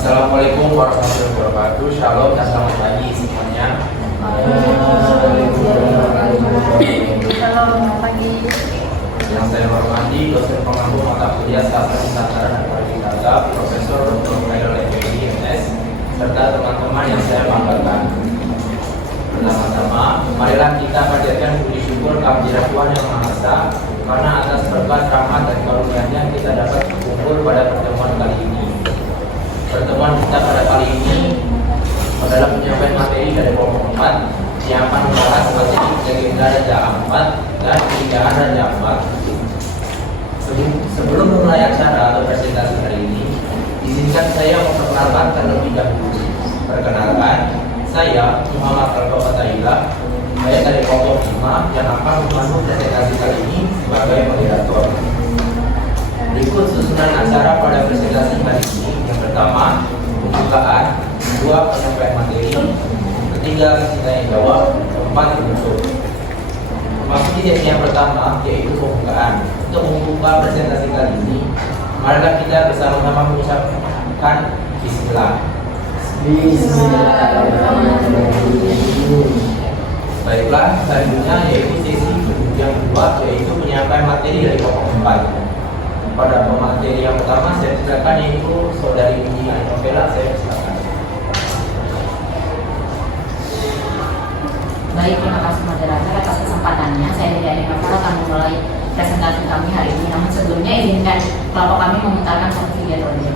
Assalamualaikum warahmatullahi wabarakatuh. Shalom dan selamat pagi semuanya. Selamat pagi. Yang saya hormati dosen pengampu mata kuliah sastra Nusantara dan Pariwisata, Profesor Dr. Khairul Effendi MS, serta teman-teman yang saya banggakan. Pertama-tama, marilah kita panjatkan puji syukur kehadirat Tuhan Yang Maha Esa, karena atas berkat rahmat dan karunia-Nya kita dapat berkumpul pada pertemuan kali ini. Pertemuan kita pada kali ini adalah penyampaian materi dari kelompok 4 yang akan membahas materi legenda Raja Ampat dan keindahan Raja Ampat. Sebelum memulai acara atau presentasi hari ini, izinkan saya memperkenalkan terlebih dahulu. Perkenalkan, saya Muhammad Al-Fatailah. Saya dari kelompok 5 yang akan memandu presentasi kali ini sebagai moderator. Berikut susunan acara pada presentasi hari ini. Yang pertama, pembukaan, kedua, penyampaian materi, ketiga, tanya jawab, keempat, penutup. Memasuki sesi yang pertama, yaitu pembukaan. Untuk membuka presentasi kali ini, marilah kita bersama-sama mengucapkan Bismillah. Baiklah, selanjutnya yaitu sesi yang kedua, yaitu penyampaian materi dari kelompok 4. Pada pemateri yang pertama saya silakan, yaitu Saudari Windy Novela. Saya silakan. Baik, terima kasih moderator atas kesempatannya. Saya Windy Novela akan memulai presentasi kami hari ini. Namun sebelumnya izinkan kelompok kami memutarkan satu video audio.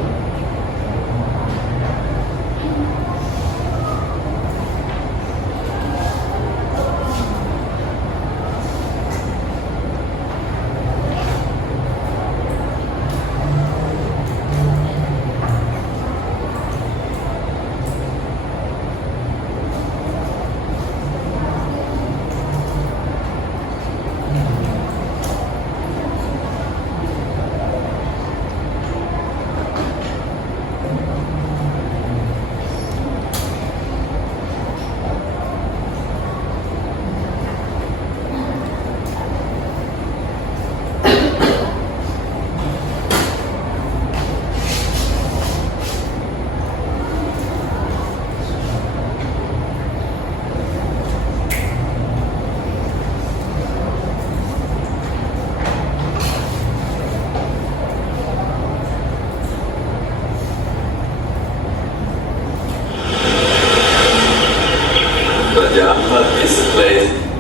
Raja Ampat is a place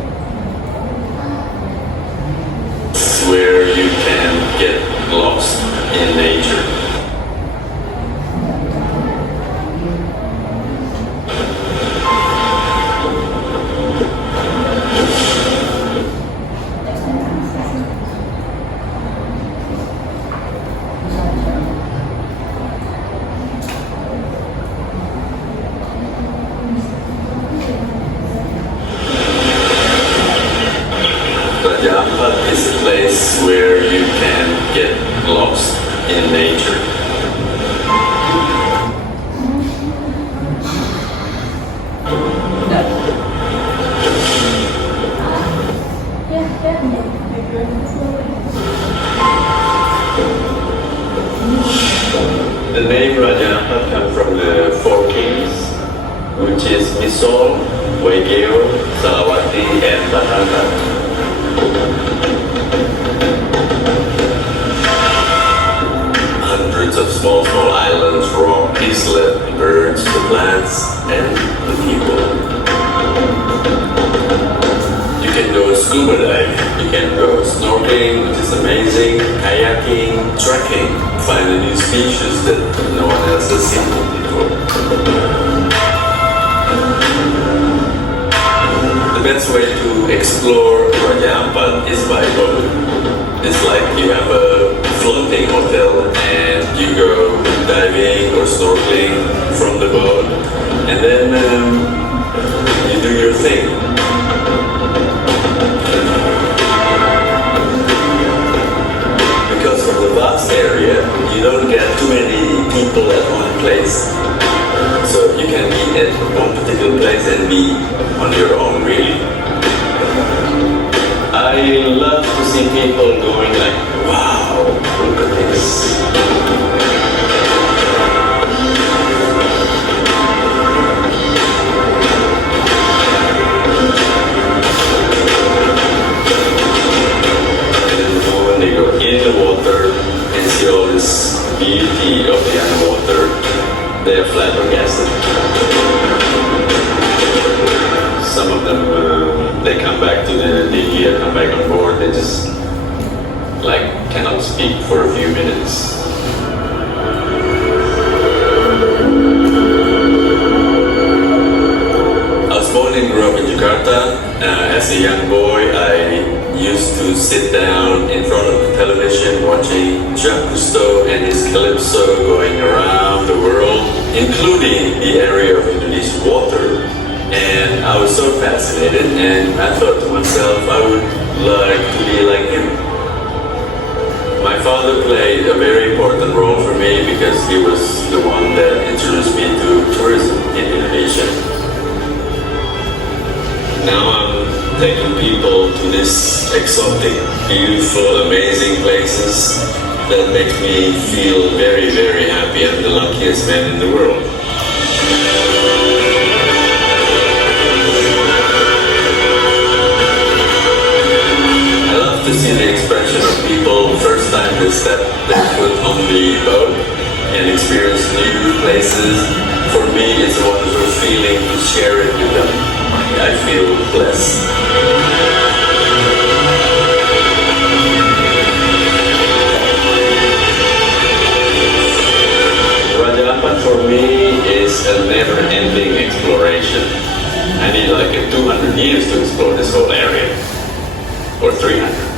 where you can get lost in nature. Raja Ampat is a place where you can get lost in nature. The name Raja Ampat comes from the four kings, which is Misol, Waigeo, Salawati, and Batangan. Hundreds of small islands, rock, islet, birds, the plants, and the people. You can go scuba diving, you can go snorkeling, which is amazing, kayaking, trekking, find a new species that no one else has seen before. The best way to explore Raja Ampat is by boat. It's like you have a floating hotel and you go diving or snorkeling from the boat, and then you do your thing. Because from the vast area, you don't get too many people at one place. So you can be at one particular place and be on your own, really. I love to see people going like, wow, look at this. they are flabbergasted. Some of them, they come back to the dinghy or come back on board, they just like cannot speak for a few minutes. I was born and grew up in Jakarta. As a young boy, I used to sit down in front of the television watching Jacques Cousteau and his calypso going around the world, including the area of Indonesian water. And I was so fascinated, and I thought to myself, I would like to be like him. My father played a very important role for me because he was the one that introduced me to tourism in Indonesia. Now I'm taking people to these exotic, beautiful, amazing places that make me feel very, very happy. I'm the luckiest man in the world. I love to see the expression of people first time they step their foot on the boat and experience new places. For me, it's a wonderful feeling to share it with them. I feel blessed. Raja Ampat for me is a never-ending exploration. I need like 200 years to explore this whole area, or 300.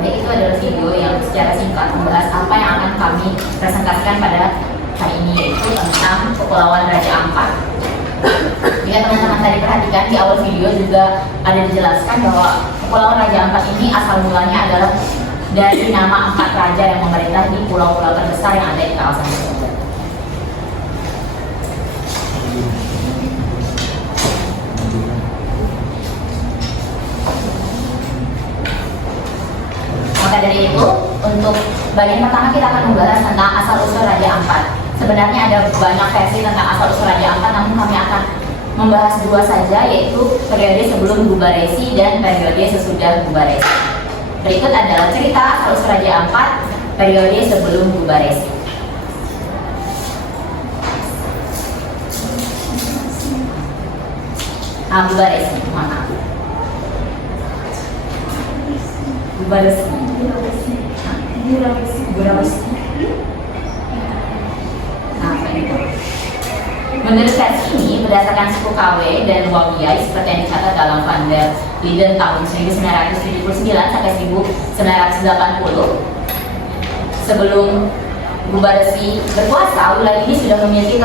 Itu adalah video yang secara singkat membahas apa yang akan kami presentasikan pada hari ini, yaitu tentang Kepulauan Raja Ampat. Jika teman-teman tadi perhatikan di awal video juga ada dijelaskan bahwa Kepulauan Raja Ampat ini asal mulanya adalah dari nama 4 raja yang memerintah di pulau-pulau terbesar yang ada di kawasan tersebut. Maka dari itu, untuk bagian pertama kita akan membahas tentang asal-usul Raja Ampat. Sebenarnya ada banyak versi tentang asal-usul Raja Ampat, namun kami akan membahas 2 saja, yaitu periode sebelum Gubaresi dan periode sesudah Gubaresi. Berikut adalah cerita asal-usul Raja Ampat periode sebelum Gubaresi. Gubaresi, mohon maaf. Gubaresi. Menurut versi ini, berdasarkan suku KW dan Wawiai seperti yang dicatat dalam Van der Linden tahun 1979 sampai 1980, sebelum Gubaresi berkuasa, wilayah ini sudah memiliki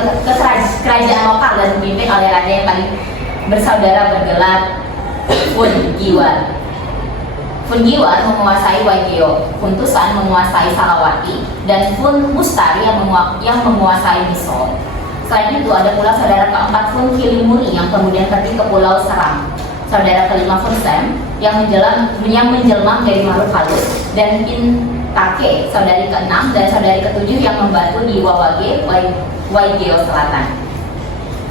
kerajaan lokal dan dipimpin oleh raja yang paling bersaudara bergelar Fun Giwan. Fun Giwan menguasai Waigeo, Fun Tusan menguasai Salawati, dan Fun Mustari yang menguasai Misol. Selain itu ada pula saudara keempat Fun Kilimuri yang kemudian pergi ke Pulau Seram, saudara kelima Fun Sem yang menjelma dari makhluk halus, dan Intake saudari keenam dan saudari ketujuh yang membantu di Wawage, Waigeo Selatan.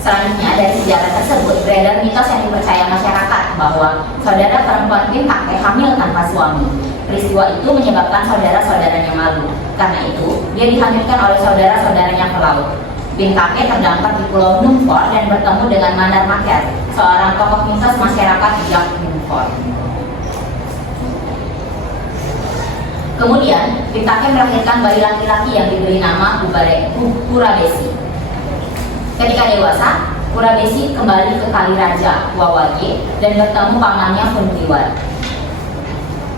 Selanjutnya dari sejarah tersebut beredar mitos yang dipercaya masyarakat bahwa saudara perempuan Intake hamil tanpa suami. Peristiwa itu menyebabkan saudara-saudaranya malu. Karena itu, dia dihamilkan oleh saudara-saudaranya ke laut. Intake terdampar di Pulau Numfor dan bertemu dengan Mandar Maker, seorang tokoh mitos masyarakat Jak Numfor. Kemudian, Intake melahirkan bayi laki-laki yang diberi nama Kurabesi. Ketika dewasa, Kurabesi kembali ke Kaliraja, Wawage, dan bertemu pamannya Fungiwar.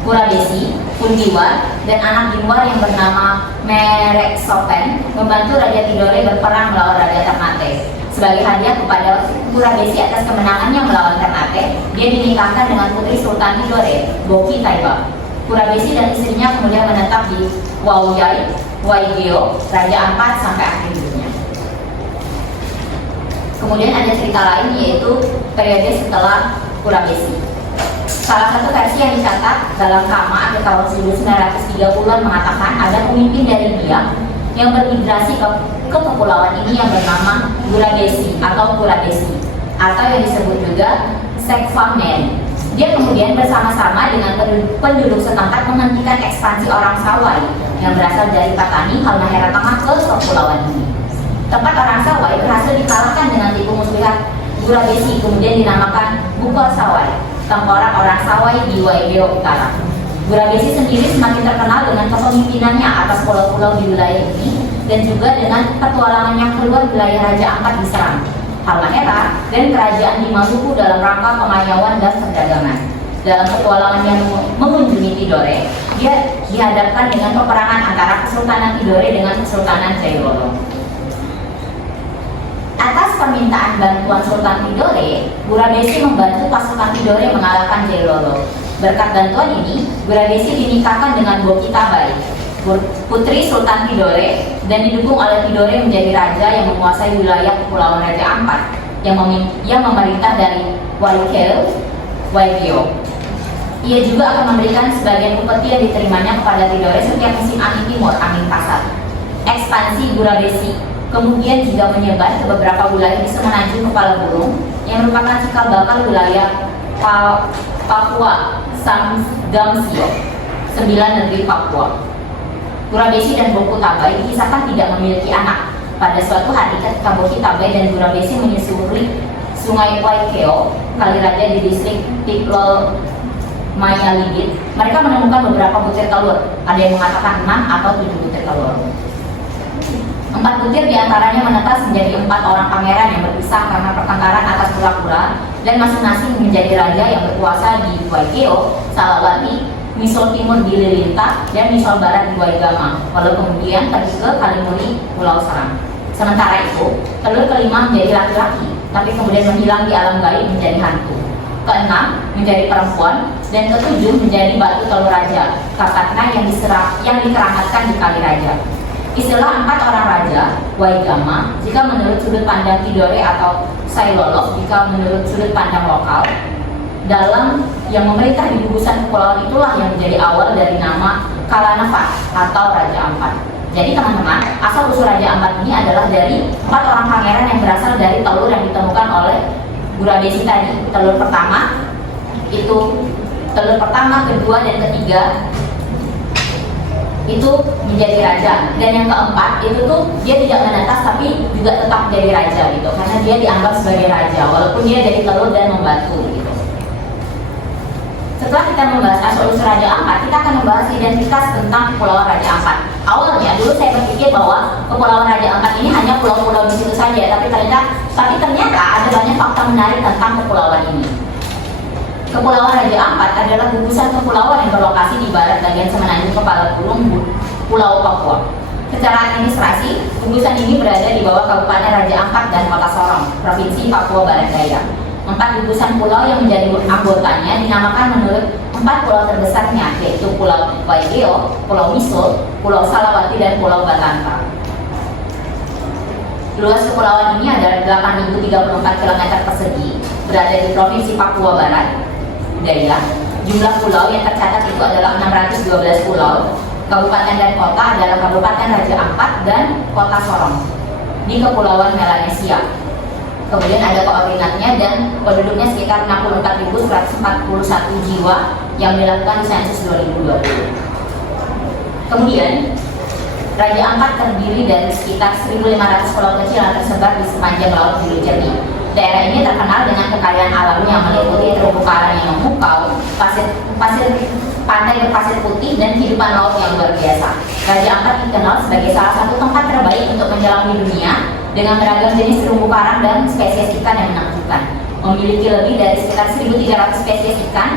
Kurabesi, Fungiwar, dan anak Ginwar yang bernama Merek Sopen membantu Raja Tidore berperang melawan Raja Ternate. Sebagai hadiah kepada Kurabesi atas kemenangannya melawan Ternate, dia dinikahkan dengan putri Sultan Tidore, Boki Taiba. Kurabesi dan istrinya kemudian menetap di Waigeo, Raja Ampat sampai akhir hidupnya. Kemudian ada cerita lain, yaitu periode setelah Kurabesi. Salah satu versi yang dicatat dalam Kama akhir tahun 1930-an mengatakan ada pemimpin dari Biak yang bermigrasi ke kepulauan ini yang bernama Gurabesi atau Kurabesi, atau yang disebut juga Sekvamen. Dia kemudian bersama-sama dengan penduduk setempat menghentikan ekspansi orang Sawai yang berasal dari Patani, Halmahera Tengah ke kepulauan ini. Tempat orang Sawai berhasil dikalahkan dengan tipu muslihat Gurabesi, kemudian dinamakan Bukor Sawai, tengkorak orang Sawai di Waigeo Utara. Gurabesi sendiri semakin terkenal dengan kepemimpinannya atas pulau-pulau di wilayah ini dan juga dengan petualangannya keluar wilayah Raja Ampat diserang, Halmahera, dan kerajaan di Maluku dalam rangka pengayauan dan perdagangan. Dalam petualangannya mengunjungi Tidore, dia dihadapkan dengan peperangan antara Kesultanan Tidore dengan Kesultanan Jailolo. Atas permintaan bantuan Sultan Tidore, Gurabesi membantu pasukan Tidore mengalahkan Jailolo. Berkat bantuan ini, Gurabesi dinikahkan dengan Boki Tabai, putri Sultan Tidore, dan didukung oleh Tidore menjadi raja yang menguasai wilayah Kepulauan Raja Ampat yang memerintah dari Waigeo. Ia juga akan memberikan sebagian upeti yang diterimanya kepada Tidore setiap musim angin timur, angin pasat. Ekspansi Gurabesi kemudian juga menyebar ke beberapa wilayah di semenanjung Kepala Burung yang merupakan cikal bakal wilayah Papua Samgamsio, 9 negeri Papua. Gurabesi dan Boku Tabai dikisahkan tidak memiliki anak. Pada suatu hari ketika Boki Tabai dan Gurabesi menyusuri Sungai Waikeo, kali raja di distrik Tiklol Mayalibit, mereka menemukan beberapa butir telur. Ada yang mengatakan 6 atau 7 butir telur. 4 butir diantaranya menetas menjadi 4 orang pangeran yang berpisah karena pertengkaran atas pura-pura dan masing-masing menjadi raja yang berkuasa di Waikeo, Salawati, Misol Timur di Lilinta, dan Misol Barat di Waigama, lalu kemudian pergi ke Kalimuri, Pulau Serang. Sementara itu, telur kelima menjadi laki-laki, tapi kemudian menghilang di alam gaib menjadi hantu. Keenam menjadi perempuan, dan ketujuh menjadi batu telur raja, Kakatna yang dikeramatkan di Kali Raja. Istilah 4 orang raja, Waigama, jika menurut sudut pandang Tidore atau Sailolo, jika menurut sudut pandang lokal, dalam yang memerintah di gugusan kepulauan itulah yang menjadi awal dari nama Kalanafat atau Raja Ampat. Jadi teman-teman, asal usul Raja Ampat ini adalah dari 4 orang pangeran yang berasal dari telur yang ditemukan oleh Gurabesi tadi. Telur pertama, kedua, dan ketiga itu menjadi raja, dan yang keempat itu tuh dia tidak menetas tapi juga tetap menjadi raja gitu, karena dia dianggap sebagai raja walaupun dia dari telur dan membatu gitu. Setelah kita membahas asal usul Raja Ampat, kita akan membahas identitas tentang Kepulauan Raja Ampat. Awalnya dulu saya berpikir bahwa Kepulauan Raja Ampat ini hanya pulau-pulau di situ saja, tapi ternyata ada banyak fakta menarik tentang kepulauan ini. Kepulauan Raja Ampat adalah gugusan kepulauan yang berlokasi di barat bagian semenanjung Kepala Burung Pulau Papua. Secara administrasi, gugusan ini berada di bawah Kabupaten Raja Ampat dan Kota Sorong, Provinsi Papua Barat Daya. 4 gugusan pulau yang menjadi anggotanya dinamakan menurut 4 pulau terbesarnya, yaitu Pulau Waigeo, Pulau Misol, Pulau Salawati, dan Pulau Batanta. Luas kepulauan ini adalah 8.034 km persegi, berada di Provinsi Papua Barat Daya. Jumlah pulau yang tercatat itu adalah 612 pulau. Kabupaten dan kota adalah Kabupaten Raja Ampat dan Kota Sorong di Kepulauan Melanesia. Kemudian ada koordinatnya dan penduduknya sekitar 64.141 jiwa yang dilakukan di sensus 2020. Kemudian Raja Ampat terdiri dari sekitar 1.500 pulau kecil yang tersebar di sepanjang laut biru jernih. Daerah ini terkenal dengan kekayaan alamnya yang meliputi terumbu karang yang memukau, pantai berpasir putih, dan kehidupan laut yang luar biasa. Raja Ampat dikenal sebagai salah satu tempat terbaik untuk menyelam di dunia dengan beragam jenis terumbu karang dan spesies ikan yang menakjubkan. Memiliki lebih dari sekitar 1.300 spesies ikan,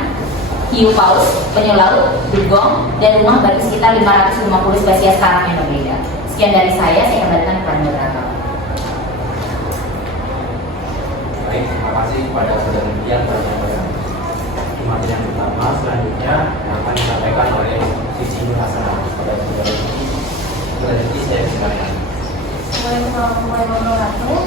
hiu paus, penyu laut, dugong, dan rumah bagi sekitar 550 spesies karang yang berbeda. Sekian dari saya kembalikan kepada moderator. Baik, terima kasih kepada saudara Dian pada materi yang pertama. Selanjutnya akan disampaikan oleh Siti Nur Hasanah kepada saudara Diki. Saudara Diki, saya silakan. Assalamualaikum warahmatullahi wabarakatuh.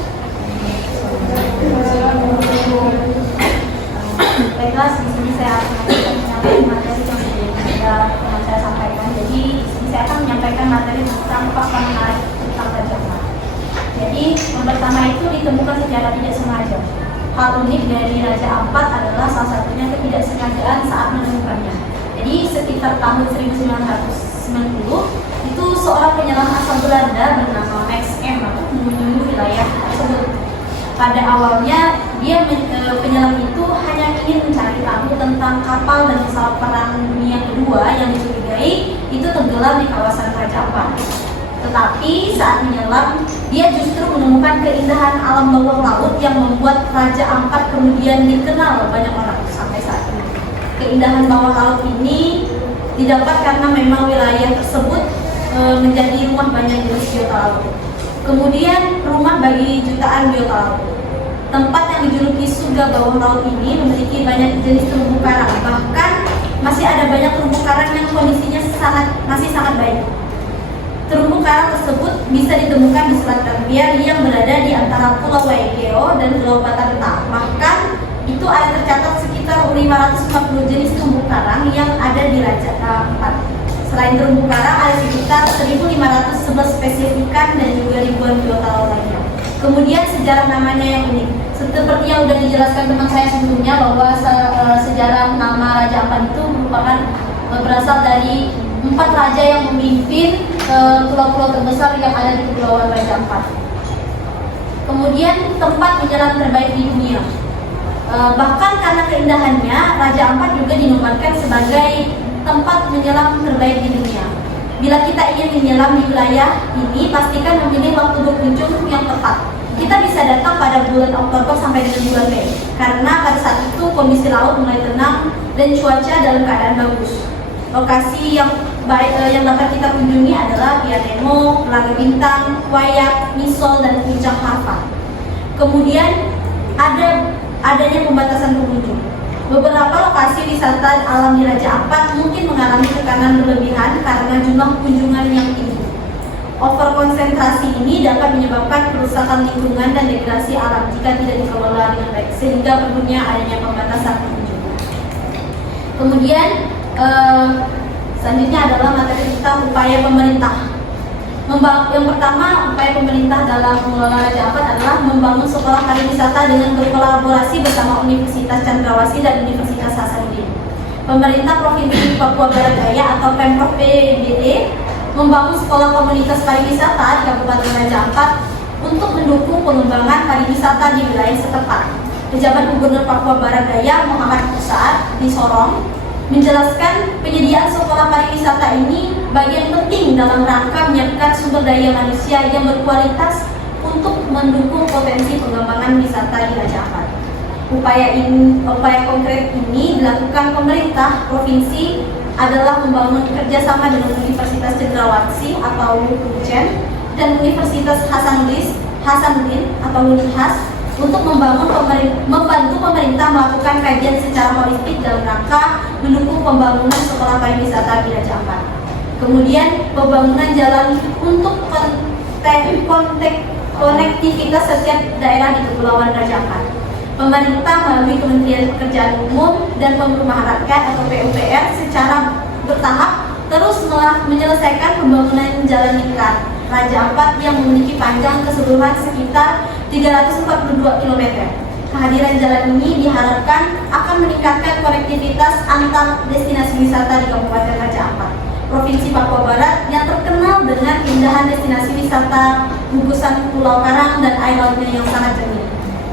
Baiklah, di sini saya akan menyampaikan materi yang sudah saya sampaikan. Jadi di sini saya saya akan menyampaikan materi tentang fakta menarik tentang Raja Ampat. Jadi, yang pertama itu ditemukan secara tidak sengaja. Hal unik dari Raja Ampat adalah salah satunya ketidaksengajaan saat menemukannya. Jadi, sekitar tahun 1990, itu seorang penyelam asal Belanda bernama Max M mengunjungi wilayah tersebut. Pada awalnya, penyelam itu hanya ingin mencari tahu tentang kapal dan pesawat perang dunia kedua yang dicurigai itu tenggelam di kawasan Raja Ampat. Tetapi saat menyelam, dia justru menemukan keindahan alam bawah laut yang membuat Raja Ampat kemudian dikenal banyak orang sampai saat ini. Keindahan bawah laut ini didapat karena memang wilayah tersebut menjadi rumah banyak jenis biota laut. Kemudian rumah bagi jutaan biota laut. Tempat yang dijuluki surga bawah laut ini memiliki banyak jenis terumbu karang. Bahkan masih ada banyak terumbu karang yang kondisinya masih sangat baik. Terumbu karang tersebut bisa ditemukan di Selat Gambier yang berada di antara Pulau Waigeo dan Pulau Batanta. Bahkan itu ada tercatat sekitar 540 jenis terumbu karang yang ada di Raja Ampat. Selain terumbu karang, ada sekitar 1.511 spesies ikan dan juga ribuan biota laut lainnya. Kemudian sejarah namanya yang unik. Seperti yang sudah dijelaskan teman saya sebelumnya bahwa sejarah nama Raja Ampat itu merupakan berasal dari 4 raja yang memimpin pulau-pulau terbesar yang ada di Kepulauan Raja Ampat. Kemudian tempat menyelam terbaik di dunia. Bahkan karena keindahannya, Raja Ampat juga dinobatkan sebagai tempat menyelam terbaik di dunia. Bila kita ingin menyelam di wilayah ini, pastikan memilih waktu berkunjung yang tepat. Kita bisa datang pada bulan Oktober sampai dengan bulan Mei, karena pada saat itu kondisi laut mulai tenang dan cuaca dalam keadaan bagus. Lokasi yang dapat kita kunjungi adalah Pianemo, Telaga Bintang, Wayak, Misol, dan Puncak Harfa. Kemudian adanya pembatasan pengunjung. Beberapa lokasi wisata alam di Raja Ampat mungkin mengalami tekanan berlebihan karena jumlah kunjungan yang tinggi. Overkonsentrasi ini dapat menyebabkan kerusakan lingkungan dan degradasi alam jika tidak dikelola dengan baik, sehingga perlunya adanya pembatasan pengunjung. Kemudian selanjutnya adalah materi tentang upaya pemerintah. Yang pertama, upaya pemerintah dalam mengelola Raja Ampat adalah membangun sekolah pariwisata dengan berkolaborasi bersama Universitas Cendrawasih dan Universitas Hasanuddin. Pemerintah Provinsi Papua Barat Daya atau Pemprov PBD membangun sekolah komunitas pariwisata di Kabupaten Raja Ampat untuk mendukung pengembangan pariwisata di wilayah setempat. Pejabat Gubernur Papua Barat Daya Muhammad Musaad di Sorong menjelaskan penyediaan sekolah pariwisata ini bagian penting dalam rangka menyiapkan sumber daya manusia yang berkualitas untuk mendukung potensi pengembangan wisata di Raja Ampat. Upaya konkret ini dilakukan pemerintah provinsi adalah membangun kerjasama dengan Universitas Cendrawasih atau UCEN dan Universitas Hasanuddin atau UNIHAS untuk membantu pemerintah melakukan kajian secara holistik dalam rangka mendukung pembangunan sekolah pariwisata di Raja Ampat. Kemudian pembangunan jalan untuk konektivitas setiap daerah di Kepulauan Raja Ampat. Pemerintah melalui Kementerian Pekerjaan Umum dan Perumahan Rakyat atau PUPR secara bertahap terus menyelesaikan pembangunan jalan lingkar Raja Ampat yang memiliki panjang keseluruhan sekitar 342 km. Kehadiran jalan ini diharapkan akan meningkatkan konektivitas antar destinasi wisata di Kabupaten Raja Ampat, Provinsi Papua Barat yang terkenal dengan keindahan destinasi wisata gugusan Pulau Karang dan air lautnya yang sangat jernih.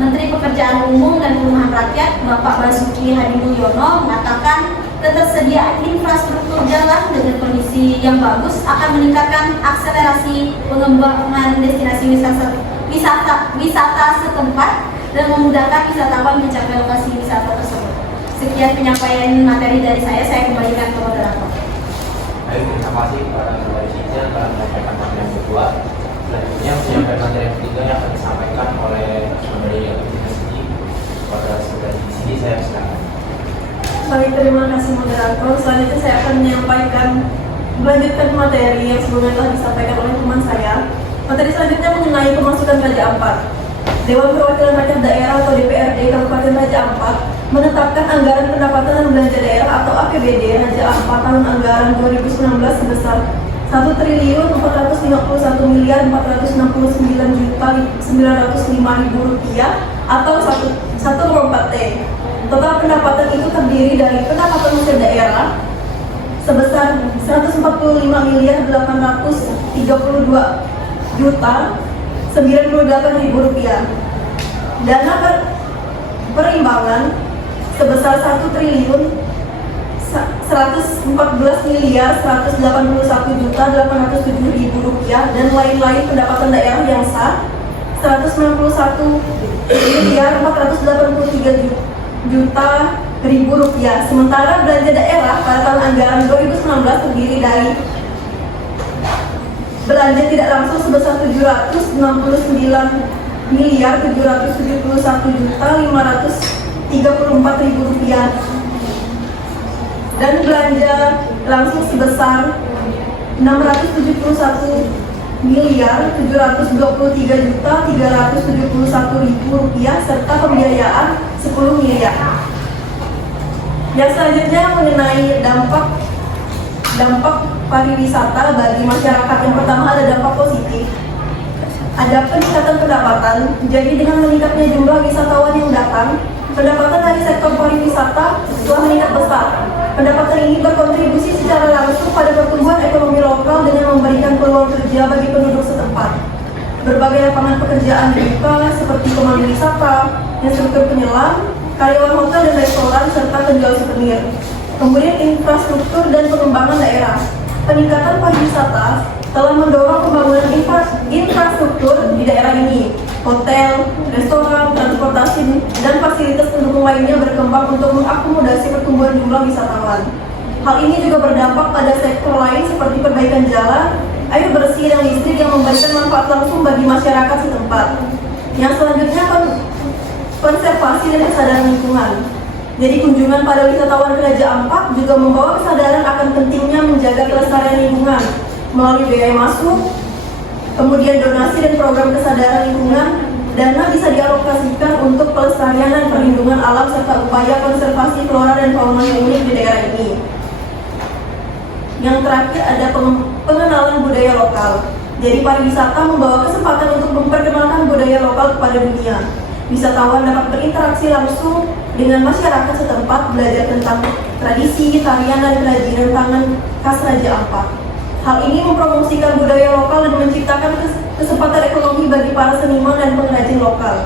Menteri Pekerjaan Umum dan Perumahan Rakyat Bapak Basuki Hadimulyono mengatakan ketersediaan infrastruktur jalan dengan kondisi yang bagus akan meningkatkan akselerasi pengembangan destinasi wisata setempat dan memudahkan wisatawan mencapai lokasi wisata tersebut. Sekian penyampaian materi dari saya kembalikan ke moderator. Baik, terima kasih kepada Saudari Cynthia telah menyampaikan materi yang kedua. Selanjutnya penyampaian materi yang ketiga yang akan disampaikan oleh Saudari Sidi. Pada Saudari Sidi, saya silakan. Baik, terima kasih moderator. Selanjutnya saya akan melanjutkan materi yang sebelumnya telah disampaikan oleh teman saya. Materi selanjutnya mengenai pemasukan Raja Ampat. Dewan Perwakilan Rakyat Daerah atau DPRD Kabupaten Raja Ampat menetapkan anggaran pendapatan dan belanja daerah atau APBD Raja Ampat tahun anggaran 2019 sebesar Rp1.451.469.905.000 atau 1,4 T. Total pendapatan itu terdiri dari pendapatan unsur daerah sebesar Rp145.832.098.000, dana perimbangan sebesar Rp1.114.181.807.000 dan lain-lain pendapatan daerah yang sah Rp191.483.000. Sementara belanja daerah pada tahun anggaran 2019 terdiri dari belanja tidak langsung sebesar Rp769.771.534.000 dan belanja langsung sebesar Rp679.723.371.000 serta pembiayaan Rp10 miliar. Yang selanjutnya mengenai dampak pariwisata bagi masyarakat. Yang pertama ada dampak positif. Ada peningkatan pendapatan. Jadi dengan meningkatnya jumlah wisatawan yang datang, pendapatan dari sektor pariwisata telah meningkat besar. Pendapatan ini berkontribusi secara langsung pada pertumbuhan ekonomi lokal dengan memberikan peluang kerja bagi penduduk setempat. Berbagai lapangan pekerjaan dibuka seperti pemandu wisata, instruktur penyelam, karyawan hotel dan restoran, serta penjual souvenir. Kemudian infrastruktur dan pengembangan daerah. Peningkatan pariwisata telah mendorong pembangunan infrastruktur di daerah ini. Hotel, restoran, transportasi, dan fasilitas pendukung lainnya berkembang untuk mengakomodasi pertumbuhan jumlah wisatawan. Hal ini juga berdampak pada sektor lain seperti perbaikan jalan, air bersih, dan listrik yang memberikan manfaat langsung bagi masyarakat setempat. Yang selanjutnya konservasi dan kesadaran lingkungan. Jadi kunjungan pada wisatawan ke Raja Ampat juga membawa kesadaran akan pentingnya menjaga kelestarian lingkungan melalui biaya masuk, kemudian donasi dan program kesadaran lingkungan. Dana bisa dialokasikan untuk pelestarian dan perlindungan alam serta upaya konservasi flora dan fauna yang unik di daerah ini. Yang terakhir ada pengenalan budaya lokal. Jadi pariwisata membawa kesempatan untuk memperkenalkan budaya lokal kepada dunia. Wisatawan dapat berinteraksi langsung dengan masyarakat setempat, belajar tentang tradisi, tarian, dan kerajinan tangan khas Raja Ampat. Hal ini mempromosikan budaya lokal dan menciptakan kesempatan ekonomi bagi para seniman dan pengrajin lokal.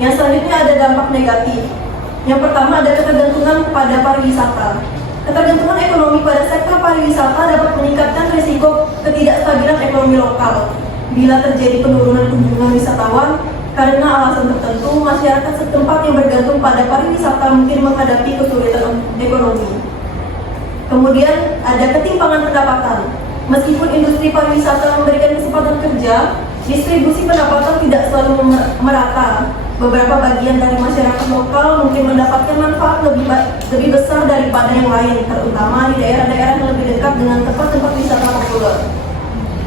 Yang selanjutnya ada dampak negatif. Yang pertama ada ketergantungan pada pariwisata. Ketergantungan ekonomi pada sektor pariwisata dapat meningkatkan risiko ketidakstabilan ekonomi lokal. Bila terjadi penurunan kunjungan wisatawan karena alasan tertentu, masyarakat setempat yang bergantung pada pariwisata mungkin menghadapi kesulitan ekonomi. Kemudian ada ketimpangan pendapatan. Meskipun industri pariwisata memberikan kesempatan kerja, distribusi pendapatan tidak selalu merata. Beberapa bagian dari masyarakat lokal mungkin mendapatkan manfaat lebih besar daripada yang lain, terutama di daerah-daerah yang lebih dekat dengan tempat-tempat wisata populer.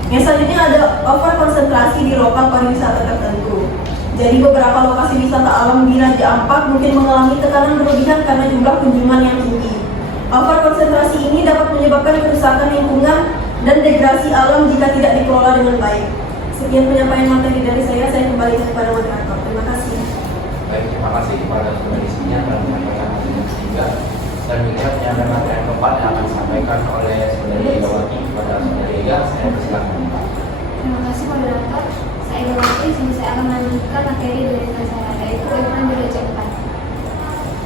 Yang selanjutnya ada overkonsentrasi di lokal pariwisata tertentu. Jadi beberapa lokasi wisata alam di Raja Ampat mungkin mengalami tekanan berlebihan karena jumlah kunjungan yang tinggi. Overkonsentrasi ini dapat menyebabkan kerusakan lingkungan dan degradasi alam jika tidak dikelola dengan baik. Sekian penyampaian materi dari saya kembali kepada moderator. Terima kasih. Baik, terima kasih kepada kondisinya dan menyampaikan materi ketiga. Dan berikutnya ada materi keempat yang akan disampaikan oleh Saudari Egawati kepada Saudari Ega. Saya persilakan. Terima kasih moderator. Saya Egawati, saya akan melanjutkan materi dari saya, yaitu Event di Raja Ampat.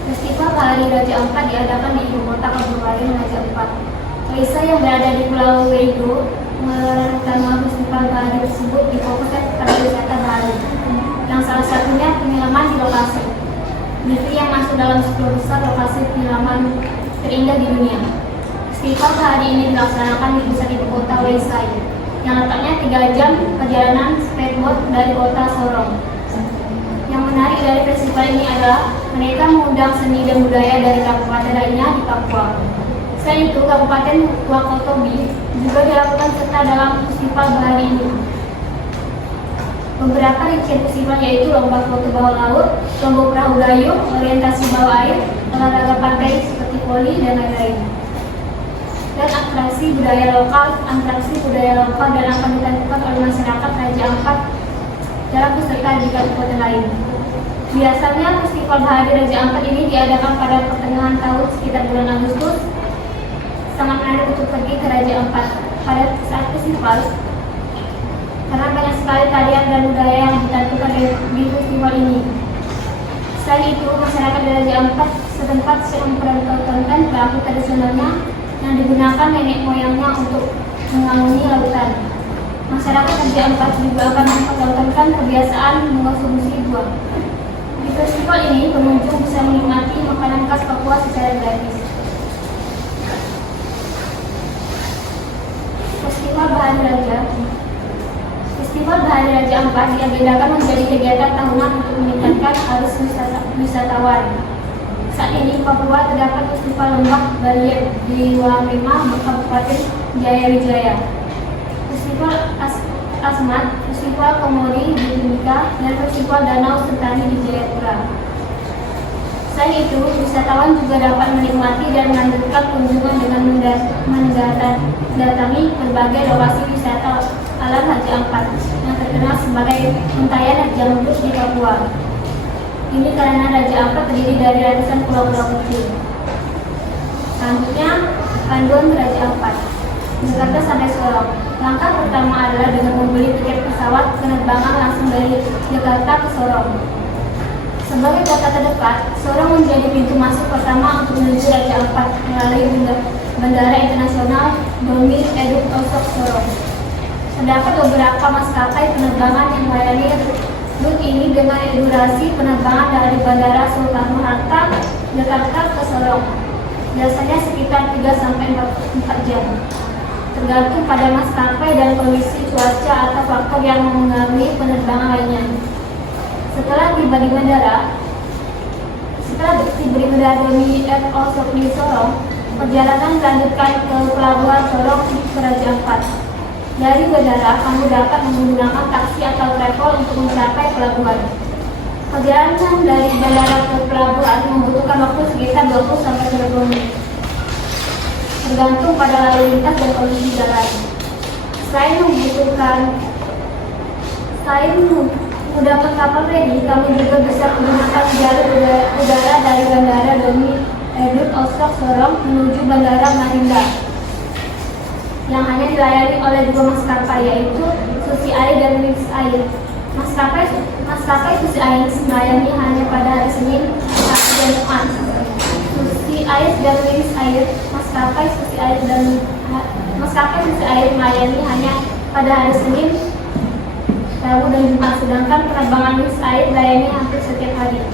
Festival Hari Raja Ampat diadakan di ibu kota Kabupaten Raja Ampat. Kaisar yang berada di Pulau Weido melakukan festival bahari tersebut difokuskan pada wisata bahari, yang salah satunya penyelaman di lokasi. Negeri yang masuk dalam 10 besar lokasi penyelaman terindah di dunia. Festival bahari ini dilaksanakan di pusat ibu kota Weisai, yang letaknya 3 jam perjalanan speedboat dari kota Sorong. Yang menarik dari festival ini adalah mereka mengundang seni dan budaya dari kabupaten lainnya di Papua. Selain itu, Kabupaten Wakatobi juga dilakukan serta dalam festival bahari ini. Beberapa rincian festival yaitu lomba foto bawah laut, lomba perahu dayung, orientasi bawah air, olahraga pantai seperti voli, dan lain-lain. dan atraksi budaya lokal dan akan ditentukan oleh masyarakat Raja Ampat dalam peserta di kabupaten lain. Biasanya festival Bahari Raja Ampat ini diadakan pada pertengahan tahun sekitar bulan Agustus. Sangat menarik untuk pergi ke Raja Ampat pada saat festival karena banyak sekali tarian dan budaya yang ditampilkan di festival ini. Selain itu, masyarakat di Raja Ampat setempat sedang mempertontonkan perahu tradisionalnya yang digunakan nenek moyangnya untuk mengarungi lautan. Masyarakat Raja Ampat juga akan mempertontonkan kebiasaan mengkonsumsi buah. Di festival ini, pengunjung bisa menikmati makanan khas Papua secara gratis. Festival Bahari Raja Ampat diagendakan menjadi kegiatan tahunan untuk meningkatkan arus wisatawan. Saat ini Papua terdapat Festival Lembah Baliet di Wamena, Kabupaten Jayawijaya, Festival Asmat, Festival Komori di Timika, dan Festival Danau Sentani di Jayapura. Selain itu, wisatawan juga dapat menikmati dan melanjutkan kunjungan dengan mendatangi berbagai lokasi wisata alam Raja Ampat yang terkenal sebagai Untayan Jamrut di Papua. Ini karena Raja Ampat terdiri dari ratusan pulau-pulau kecil. Selanjutnya, panduan Raja Ampat, Jakarta sampai Sorong. Langkah pertama adalah dengan membeli tiket pesawat penerbangan langsung dari Jakarta ke Sorong. Sebagai kota terdekat, Sorong menjadi pintu masuk pertama untuk menuju Raja Ampat melalui Bandara Internasional Domir Eduk Osok Sorong. Terdapat beberapa maskapai penerbangan yang melayani rute ini dengan durasi penerbangan dari Bandara Soekarno-Hatta, Jakarta ke Sorong. Biasanya sekitar 3-4 jam. Tergantung pada maskapai dan kondisi cuaca atau faktor yang mengalami penerbangan lainnya. Setelah tiba di bandara Domir Eduk Osok di Sorong, perjalanan dilanjutkan ke Pelabuhan Sorong ke Raja Ampat. Dari bandara, kamu dapat menggunakan taksi atau travel untuk mencapai pelabuhan. Perjalanan dari bandara ke pelabuhan membutuhkan waktu sekitar 20-30 menit, tergantung pada lalu lintas dan kondisi jalan. Selain menggunakan kapal feri, kamu juga bisa menggunakan jalur udara dari Bandara Domir Eduk Osok Sorong menuju Bandara Mahinda, yang hanya dilayani oleh 2 maskapai, yaitu Susi Air dan Wings Air. Maskapai Susi Air melayani hanya pada hari Senin, Sabtu, dan Jumat. Susi Air dan Wings Air, maskapai Susi Air melayani hanya pada hari Senin, Rabu, dan Jumat. Sedangkan penerbangan Wings Air melayani hampir setiap hari.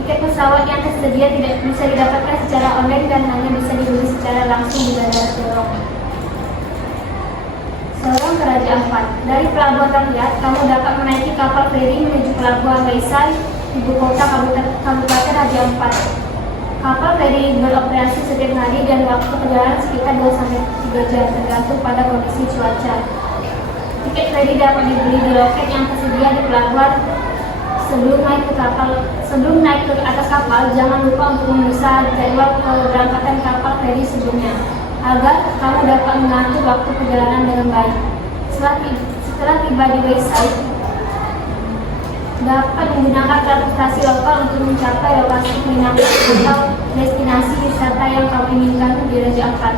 Tiket pesawat yang tersedia tidak bisa didapatkan secara online dan hanya bisa dibeli secara langsung di Bandara Sorong. Sorong ke Raja Ampat. Dari Pelabuhan Rakyat, kamu dapat menaiki kapal feri menuju Pelabuhan Baisai, ibu kota Kabupaten Raja Ampat. Kapal feri beroperasi setiap hari dan waktu perjalanan sekitar 2-3 jam, tergantung pada kondisi cuaca. Tiket feri dapat dibeli di loket yang tersedia di pelabuhan. Sebelum naik ke atas kapal, jangan lupa untuk memeriksa jadwal keberangkatan kapal feri sebelumnya, agar kamu dapat mengatur waktu perjalanan dengan baik. Setelah tiba di website, dapat menggunakan transportasi lokal untuk mencapai lokasi penginapan atau destinasi wisata yang kamu inginkan di Raja Ampat.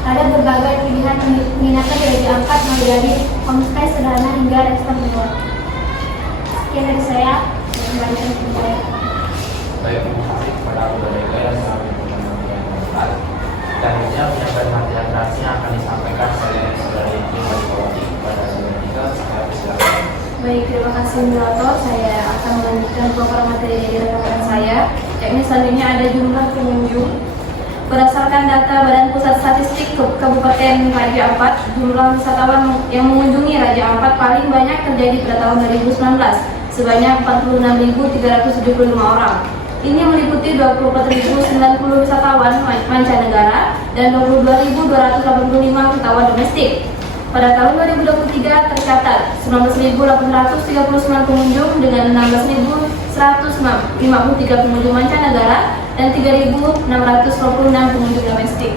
Ada berbagai pilihan penginapan di Raja Ampat, mulai dari homestay sederhana hingga restoran mewah. Sekian dari saya, kembalikan ke saya. Baik, terima kasih kepada Saudara yang telah berkomentar. Selanjutnya penyampaian materi atraksi yang akan disampaikan oleh Saudara Yenti Wali kepada Saudara Nika. Saya persilakan. Baik, terima kasih moderator. Saya akan melanjutkan program materi dari rekan saya, yakni selanjutnya ada jumlah pengunjung. Berdasarkan data Badan Pusat Statistik Kabupaten Raja Ampat, jumlah wisatawan yang mengunjungi Raja Ampat paling banyak terjadi pada tahun 2019, sebanyak 46.375 orang. Ini meliputi 24.090 wisatawan mancanegara dan 22.285 wisatawan domestik. Pada tahun 2023 tercatat 19.839 pengunjung dengan 16.153 pengunjung mancanegara dan 3.626 pengunjung domestik.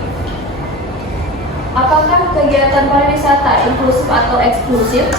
Apakah kegiatan pariwisata inklusif atau eksklusif?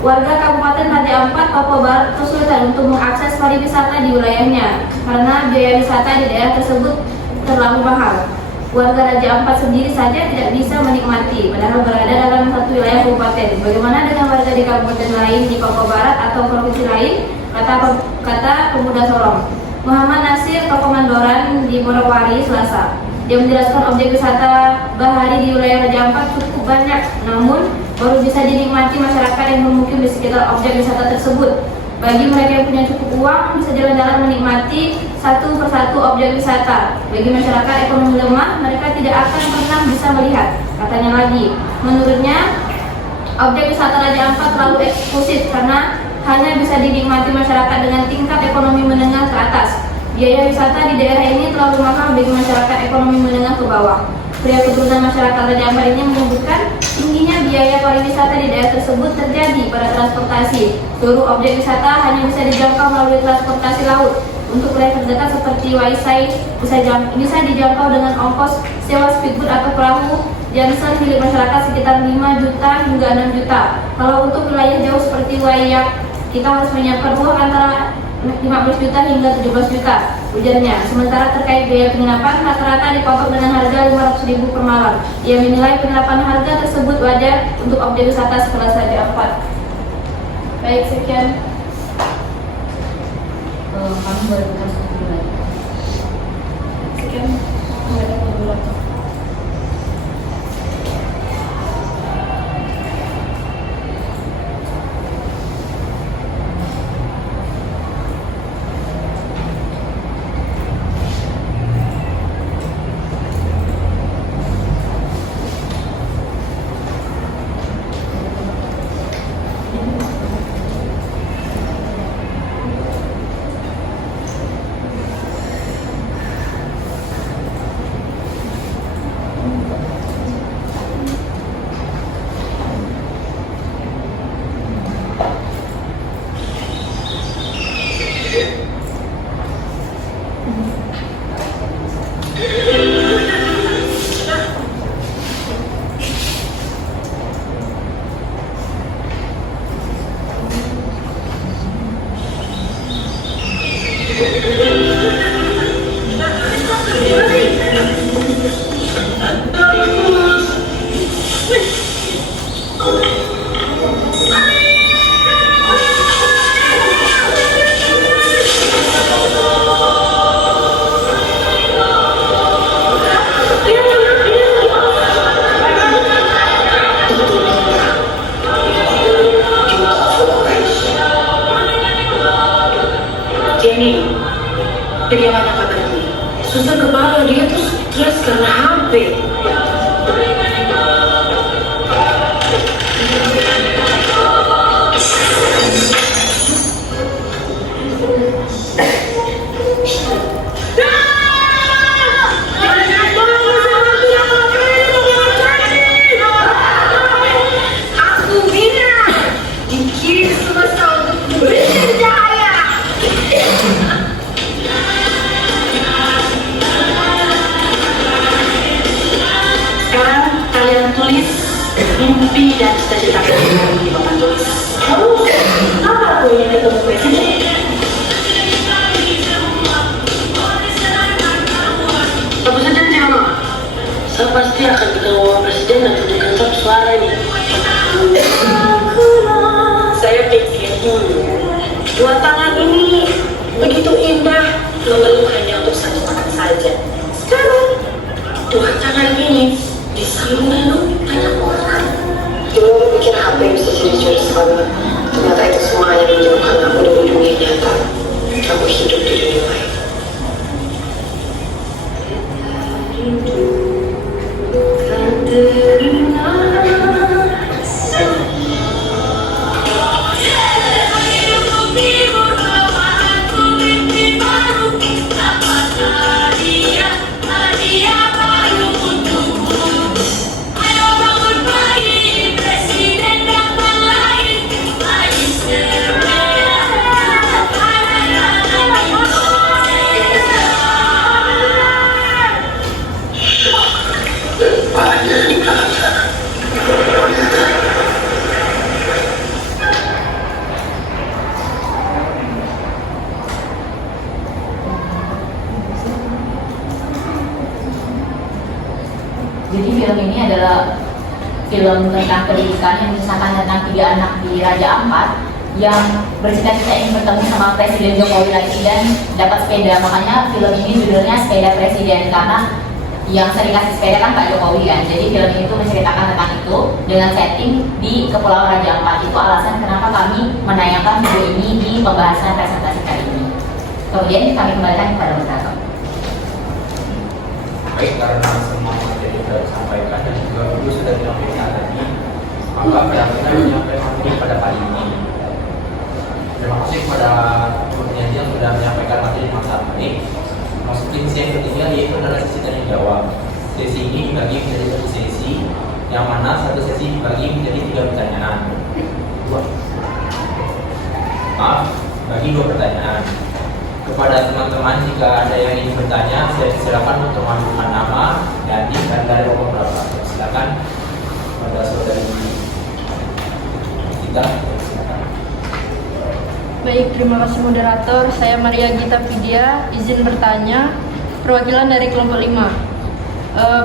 Warga Kabupaten Raja Ampat, Papua Barat kesulitan untuk mengakses pariwisata di wilayahnya karena biaya wisata di daerah tersebut terlalu mahal. Warga Raja Ampat sendiri saja tidak bisa menikmati, padahal berada dalam satu wilayah kabupaten. Bagaimana dengan warga di kabupaten lain di Papua Barat atau provinsi lain? Kata pemuda Solong. Muhammad Nasir, Toko Mandoran di Morowali, Selasa. Dia menjelaskan objek wisata bahari di wilayah Raja Ampat cukup banyak, namun baru bisa dinikmati masyarakat yang bermukim di sekitar objek wisata tersebut. Bagi mereka yang punya cukup uang, bisa jalan-jalan menikmati satu persatu objek wisata. Bagi masyarakat ekonomi lemah, mereka tidak akan pernah bisa melihat. Katanya lagi, menurutnya objek wisata Raja Ampat terlalu eksklusif karena hanya bisa dinikmati masyarakat dengan tingkat ekonomi menengah ke atas. Biaya wisata di daerah ini terlalu mahal bagi masyarakat ekonomi menengah ke bawah. Pria keturunan masyarakat Raja Ampat ini menyebutkan tingginya biaya pariwisata di daerah tersebut terjadi pada transportasi. Seluruh objek wisata hanya bisa dijangkau melalui transportasi laut. Untuk wilayah terdekat seperti Waisai bisa dijangkau dengan ongkos sewa speedboat atau perahu Jansen milik masyarakat sekitar 5 juta hingga 6 juta. Kalau untuk wilayah jauh seperti Wayak, kita harus menyiapkan uang antara 15 juta hingga 17 juta, ujarnya. Sementara terkait biaya penginapan, rata-rata dipatok dengan harga 500.000 per malam. Ia menilai penerapan harga tersebut wajar untuk objek wisata sekelas Raja Ampat. Baik, sekian. Kami baru masuk dulu. Sekian. Jenny, bagaimana kabarnya? Susah kepala dia tuh stres karena HP. Aku bilang, dikirim semesta untuk berdaya. Sekarang kalian tulis mimpi dan cita-cita kalian di papan tulis. Apa aku ingin ketemu presiden? Tentu saja Cino. Saya pasti akan ketemu presiden dan tunjukkan satu suara ini. Saya pikir dua tangan ini begitu indah, mengeluh hanya untuk satu tangan saja. Sekarang dua tangan ini disambung banyak orang. Dulu aku pikir HP bisa jadi curi banget. Ternyata itu semua hanya menjauhkan aku dari dunia nyata. Aku hidup di dunia lain. film tentang pendidikan yang mengisahkan tentang 3 anak di Raja Ampat yang bercita-cita ingin bertemu sama Presiden Jokowi lagi dan dapat sepeda. Makanya film ini judulnya Sepeda Presiden, karena yang sering kasih sepeda kan Pak Jokowi kan. Jadi film itu menceritakan tentang itu dengan setting di Kepulauan Raja Ampat. Itu alasan kenapa kami menayangkan video ini di pembahasan presentasi kali ini. Kemudian kami kembalikan kepada moderator. Baik, karena semua materi sudah disampaikan dan juga dulu sudah disampaikan tadi, maka kita menyampaikan materi pada kali ini. Terima kasih kepada penyaji yang sudah menyampaikan materi masa ini. Masuk ke sesi yang ketiga, yaitu adalah sesi tanya jawab. Sesi ini dibagi menjadi 1 sesi, yang mana 1 sesi dibagi menjadi 3 pertanyaan. Bagi 2 pertanyaan. Kepada teman-teman, jika ada yang ingin bertanya, saya silakan untuk mengajukan nama dan dari nomor berapa. Silakan pada saudari kita. Silakan. Baik, terima kasih moderator. Saya Maria Gita Vidya, izin bertanya. Perwakilan dari kelompok 5.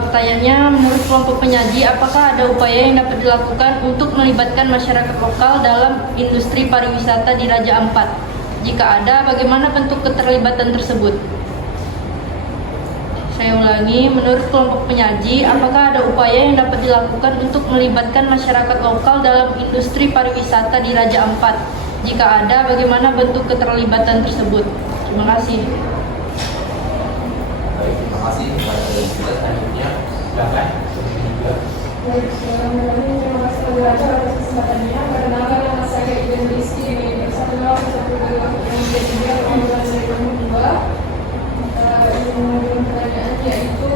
Pertanyaannya, menurut kelompok penyaji, apakah ada upaya yang dapat dilakukan untuk melibatkan masyarakat lokal dalam industri pariwisata di Raja Ampat? Jika ada, bagaimana bentuk keterlibatan tersebut? Saya ulangi, menurut kelompok penyaji, apakah ada upaya yang dapat dilakukan untuk melibatkan masyarakat lokal dalam industri pariwisata di Raja Ampat? Jika ada, bagaimana bentuk keterlibatan tersebut? Terima kasih. Baik, terima kasih kepada kita. Selanjutnya, silakan. Baik, terima kasih moderator atas kesempatannya. Perkenalkan, nama saya Ibu Rizky dari Universitas Pertanyaan yaitu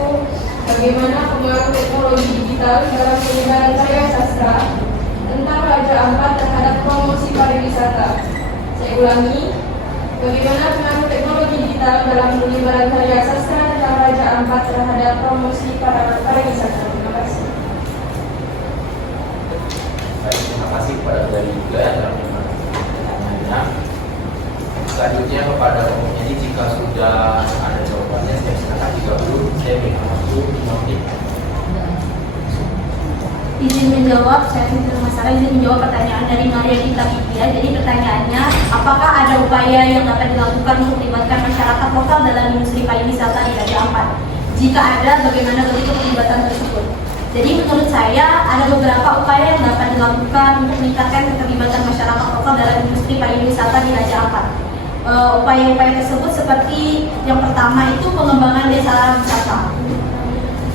bagaimana pengaruh teknologi digital dalam penyebaran karya sastra tentang Raja Ampat terhadap promosi pariwisata. Saya ulangi, bagaimana pengaruh teknologi digital dalam penyebaran karya sastra tentang Raja Ampat terhadap promosi pariwisata. Terima kasih. Baik, terima kasih kepada dari juga yang telah pertanyaannya. Selanjutnya kepada umumnya, jika sudah ada jawabannya, saya silakan. Jika belum, saya berikan waktu 5 menit. Izin menjawab, saya Fitri Masalah, izin menjawab pertanyaan dari Maria Gita Vidya. Jadi pertanyaannya, apakah ada upaya yang dapat dilakukan untuk melibatkan masyarakat lokal dalam industri pariwisata di Raja Ampat? Jika ada, bagaimana bentuk keterlibatan tersebut? Jadi menurut saya ada beberapa upaya yang dapat dilakukan untuk meningkatkan keterlibatan masyarakat lokal dalam industri pariwisata di Raja Ampat. Upaya-upaya tersebut seperti yang pertama itu pengembangan desa wisata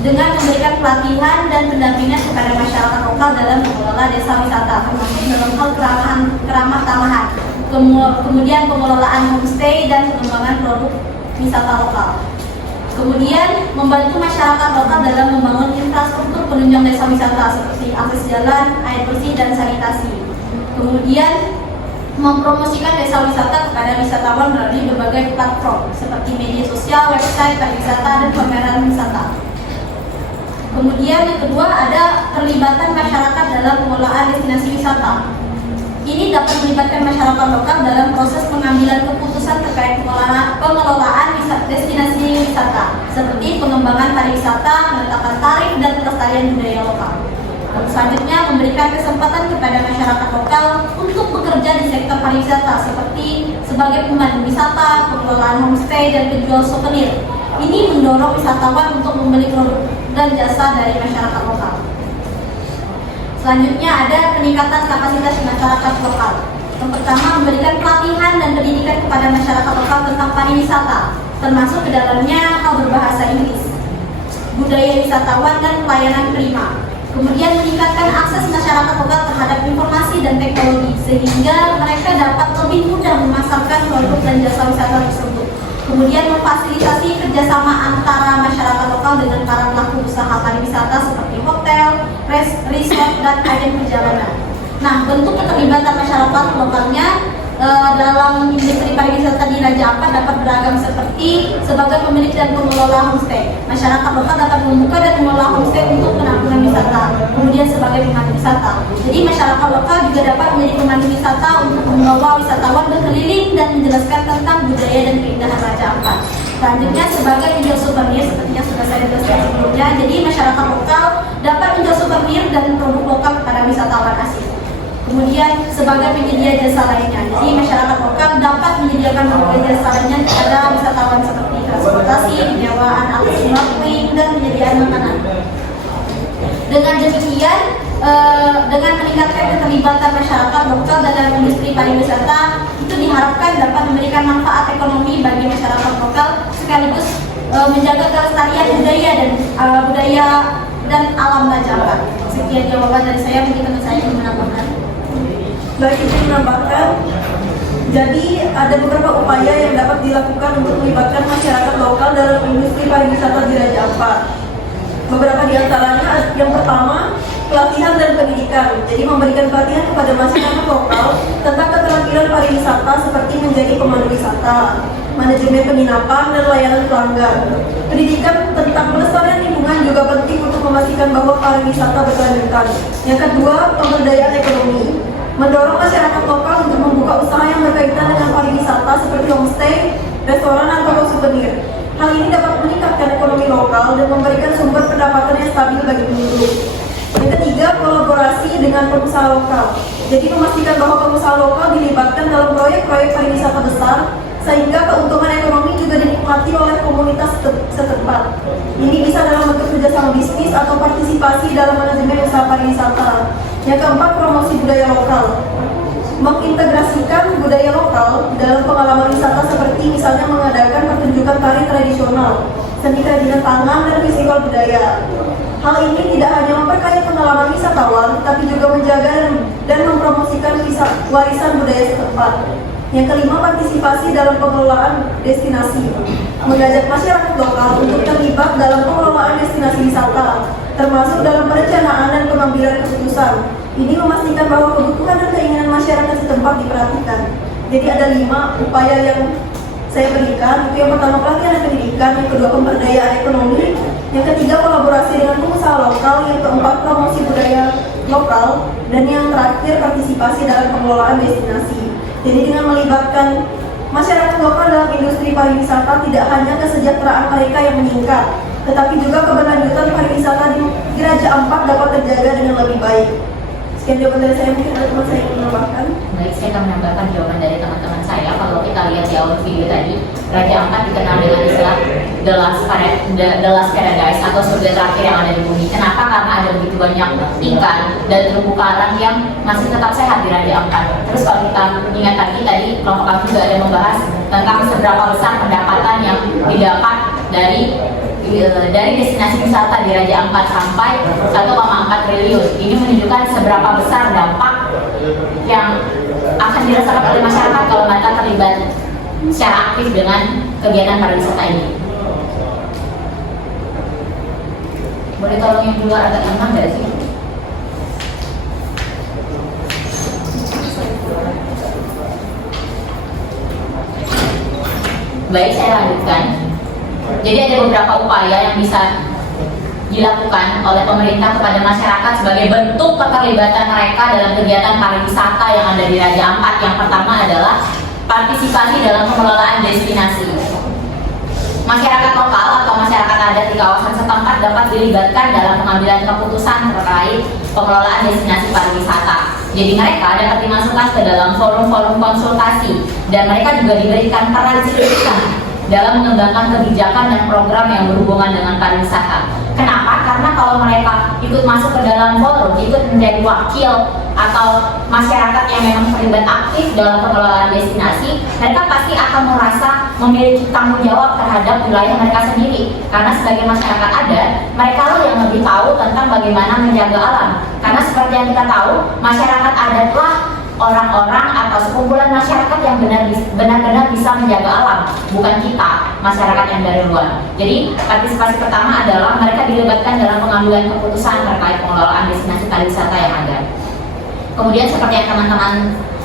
dengan memberikan pelatihan dan pendampingan kepada masyarakat lokal dalam mengelola desa wisata, termasuk dalam hal keramah tamahan, kemudian pengelolaan homestay dan pengembangan produk wisata lokal. Kemudian membantu masyarakat lokal dalam membangun infrastruktur penunjang desa wisata seperti akses jalan, air bersih, dan sanitasi. Kemudian mempromosikan desa wisata kepada wisatawan melalui berbagai platform seperti media sosial, website pariwisata, dan pameran wisata. Kemudian yang kedua ada terlibatan masyarakat dalam pengelolaan destinasi wisata. Ini dapat melibatkan masyarakat lokal dalam proses pengambilan keputusan terkait pengelolaan destinasi wisata, seperti pengembangan pariwisata, menetapkan tarif, dan pelestarian budaya lokal. Selanjutnya, memberikan kesempatan kepada masyarakat lokal untuk bekerja di sektor pariwisata seperti sebagai pemandu wisata, pengelolaan homestay, dan penjual souvenir. Ini mendorong wisatawan untuk membeli produk dan jasa dari masyarakat lokal. Selanjutnya ada peningkatan kapasitas masyarakat lokal. Yang pertama, memberikan pelatihan dan pendidikan kepada masyarakat lokal tentang pariwisata, termasuk ke dalamnya hal berbahasa Inggris, budaya wisatawan, dan pelayanan prima. Kemudian meningkatkan akses masyarakat lokal terhadap informasi dan teknologi sehingga mereka dapat lebih mudah memasarkan produk dan jasa wisata tersebut. Kemudian memfasilitasi kerjasama antara masyarakat lokal dengan para pelaku usaha pariwisata seperti hotel, resort, dan agen perjalanan. Nah, bentuk keterlibatan masyarakat lokalnya dalam industri pariwisata di Raja Ampat dapat beragam seperti sebagai pemilik dan pengelola homestay. Masyarakat lokal dapat membuka dan mengelola homestay untuk penampungan wisata, kemudian sebagai pemandu wisata. Jadi masyarakat lokal juga dapat menjadi pemandu wisata untuk membawa wisatawan berkeliling dan menjelaskan tentang budaya dan keindahan Raja Ampat. Selanjutnya sebagai penjual souvenir seperti yang sudah saya jelaskan sebelumnya, jadi masyarakat lokal dapat menjual souvenir dan produk lokal kepada wisatawan asing. Kemudian sebagai penyedia jasa lainnya, jadi masyarakat lokal dapat menyediakan berbagai jasa lainnya kepada wisatawan seperti transportasi, penyewaan alat snorkeling, dan penyediaan makanan. Dengan demikian, dengan meningkatkan keterlibatan masyarakat lokal dalam industri pariwisata, itu diharapkan dapat memberikan manfaat ekonomi bagi masyarakat lokal sekaligus menjaga kelestarian budaya dan alam Raja Ampat. Sekian jawaban dari saya, mungkin teman saya ingin menambahkan. Baik, itu menambahkan. Jadi ada beberapa upaya yang dapat dilakukan untuk melibatkan masyarakat lokal dalam industri pariwisata di Raja Ampat. Beberapa di antaranya, yang pertama, pelatihan dan pendidikan. Jadi memberikan pelatihan kepada masyarakat lokal tentang keterampilan pariwisata seperti menjadi pemandu wisata, manajemen penginapan, dan layanan pelanggan. Pendidikan tentang pelestarian lingkungan juga penting untuk memastikan bahwa pariwisata berkelanjutan. Yang kedua, pemberdayaan ekonomi. Mendorong masyarakat lokal untuk membuka usaha yang berkaitan dengan pariwisata seperti homestay, restoran, atau souvenir. Hal ini dapat meningkatkan ekonomi lokal dan memberikan sumber pendapatan yang stabil bagi penduduk. Yang ketiga, kolaborasi dengan pengusaha lokal. Jadi memastikan bahwa pengusaha lokal dilibatkan dalam proyek-proyek pariwisata besar sehingga keuntungan ekonomi juga dinikmati oleh komunitas setempat. Ini bisa dalam bentuk kerjasama bisnis atau partisipasi dalam manajemen usaha pariwisata. Yang keempat, promosi budaya lokal. Mengintegrasikan budaya lokal dalam pengalaman wisata seperti misalnya mengadakan pertunjukan tari tradisional, seni kerajinan tangan, dan festival budaya. Hal ini tidak hanya memperkaya pengalaman wisatawan, tapi juga menjaga dan mempromosikan warisan budaya setempat. Yang kelima, partisipasi dalam pengelolaan destinasi. Mengajak masyarakat lokal untuk terlibat dalam pengelolaan destinasi wisata, termasuk dalam perencanaan dan pengambilan keputusan. Ini memastikan bahwa kebutuhan dan keinginan masyarakat setempat diperhatikan. Jadi ada 5 upaya yang saya berikan. Itu yang pertama, pelatihan dan pendidikan. Yang kedua, pemberdayaan ekonomi. Yang ketiga, kolaborasi dengan pengusaha lokal. Yang keempat, promosi budaya lokal. Dan yang terakhir, partisipasi dalam pengelolaan destinasi. Jadi dengan melibatkan masyarakat lokal dalam industri pariwisata, tidak hanya kesejahteraan mereka yang meningkat, tetapi juga keberlanjutan pariwisata di Raja Ampat dapat terjaga dengan lebih baik. Sekian jawaban dari saya, mungkin ada teman saya yang menambahkan. Baik, saya akan menambahkan jawaban dari teman-teman saya. Kalau kita lihat di awal video tadi, Raja Ampat dikenal dengan istilah The Last Paradise atau surga terakhir yang ada di bumi. Kenapa? Karena ada begitu banyak ikan dan terumbu karang yang masih tetap sehat di Raja Ampat. Terus kalau kita ingat tadi kelompok kami juga ada membahas tentang seberapa besar pendapatan yang didapat dari destinasi wisata di Raja Ampat sampai 1,4 triliun. Ini menunjukkan seberapa besar dampak yang akan dirasakan oleh masyarakat kalau mereka terlibat secara aktif dengan kegiatan pariwisata ini. Boleh tolong yang di luar agak tenang nggak sih? Baik, saya lanjutkan. Jadi ada beberapa upaya yang bisa dilakukan oleh pemerintah kepada masyarakat sebagai bentuk keterlibatan mereka dalam kegiatan pariwisata yang ada di Raja Ampat. Yang pertama adalah partisipasi dalam pengelolaan destinasi. Masyarakat lokal atau masyarakat adat di kawasan setempat dapat dilibatkan dalam pengambilan keputusan terkait pengelolaan destinasi pariwisata. Jadi mereka dapat dimasukkan ke dalam forum-forum konsultasi dan mereka juga diberikan peran signifikan dalam mengembangkan kebijakan dan program yang berhubungan dengan pariwisata. Kenapa? Karena kalau mereka ikut masuk ke dalam forum, ikut menjadi wakil atau masyarakat yang memang terlibat aktif dalam pengelolaan destinasi, mereka pasti akan merasa memiliki tanggung jawab terhadap wilayah mereka sendiri. Karena sebagai masyarakat adat, mereka lah yang lebih tahu tentang bagaimana menjaga alam. Karena seperti yang kita tahu, masyarakat adatlah orang-orang atau sekumpulan masyarakat yang benar-benar bisa menjaga alam, bukan kita, masyarakat yang dari luar. Jadi partisipasi pertama adalah mereka dilibatkan dalam pengambilan keputusan terkait pengelolaan destinasi pariwisata yang ada. Kemudian seperti yang teman-teman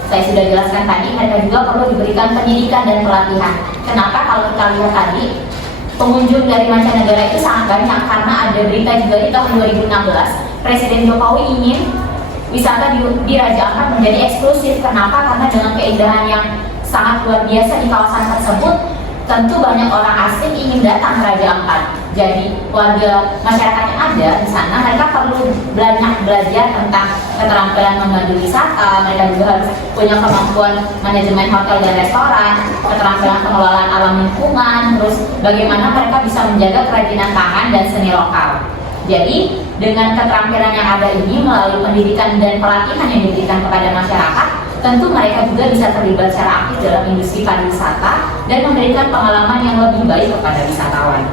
saya sudah jelaskan tadi, mereka juga perlu diberikan pendidikan dan pelatihan. Kenapa? Kalau kita lihat tadi, pengunjung dari mancanegara itu sangat banyak karena ada berita juga di tahun 2016 Presiden Jokowi ingin wisata di Raja Ampat menjadi eksklusif. Kenapa? Karena dengan keindahan yang sangat luar biasa di kawasan tersebut, tentu banyak orang asing ingin datang ke Raja Ampat. Jadi warga masyarakat yang ada di sana mereka perlu banyak belajar tentang keterampilan memandu wisata. Mereka juga harus punya kemampuan manajemen hotel dan restoran, keterampilan pengelolaan alam lingkungan, terus bagaimana mereka bisa menjaga kerajinan tangan dan seni lokal. Jadi dengan keterampilan yang ada ini melalui pendidikan dan pelatihan yang diberikan kepada masyarakat, tentu mereka juga bisa terlibat secara aktif dalam industri pariwisata dan memberikan pengalaman yang lebih baik kepada wisatawan.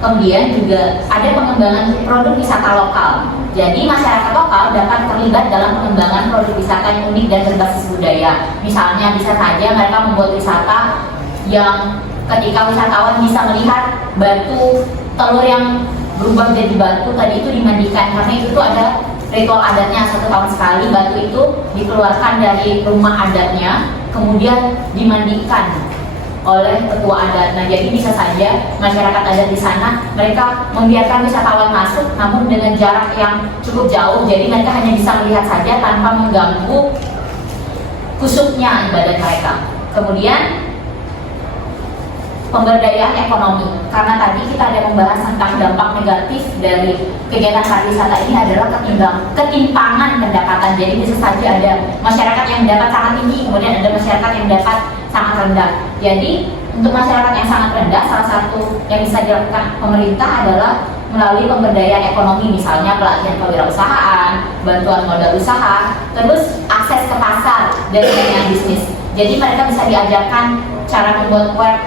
Kemudian juga ada pengembangan produk wisata lokal. Jadi masyarakat lokal dapat terlibat dalam pengembangan produk wisata yang unik dan berbasis budaya. Misalnya bisa saja mereka membuat wisata yang ketika wisatawan bisa melihat batu telur yang berubah jadi batu tadi itu dimandikan, karena itu tuh ada ritual adatnya 1 tahun sekali batu itu dikeluarkan dari rumah adatnya kemudian dimandikan oleh ketua adat. Nah, jadi bisa saja masyarakat adat di sana mereka membiarkan wisatawan masuk namun dengan jarak yang cukup jauh, jadi mereka hanya bisa melihat saja tanpa mengganggu khusyuknya ibadat mereka. Kemudian pemberdayaan ekonomi, karena tadi kita ada membahas tentang dampak negatif dari kegiatan pariwisata ini adalah ketimpangan pendapatan. Jadi bisa saja ada masyarakat yang dapat sangat tinggi, kemudian ada masyarakat yang dapat sangat rendah. Jadi untuk masyarakat yang sangat rendah, salah satu yang bisa dilakukan pemerintah adalah melalui pemberdayaan ekonomi, misalnya pelatihan kewirausahaan, bantuan modal usaha, terus akses ke pasar dan dunia bisnis. Jadi mereka bisa diajarkan cara membuat web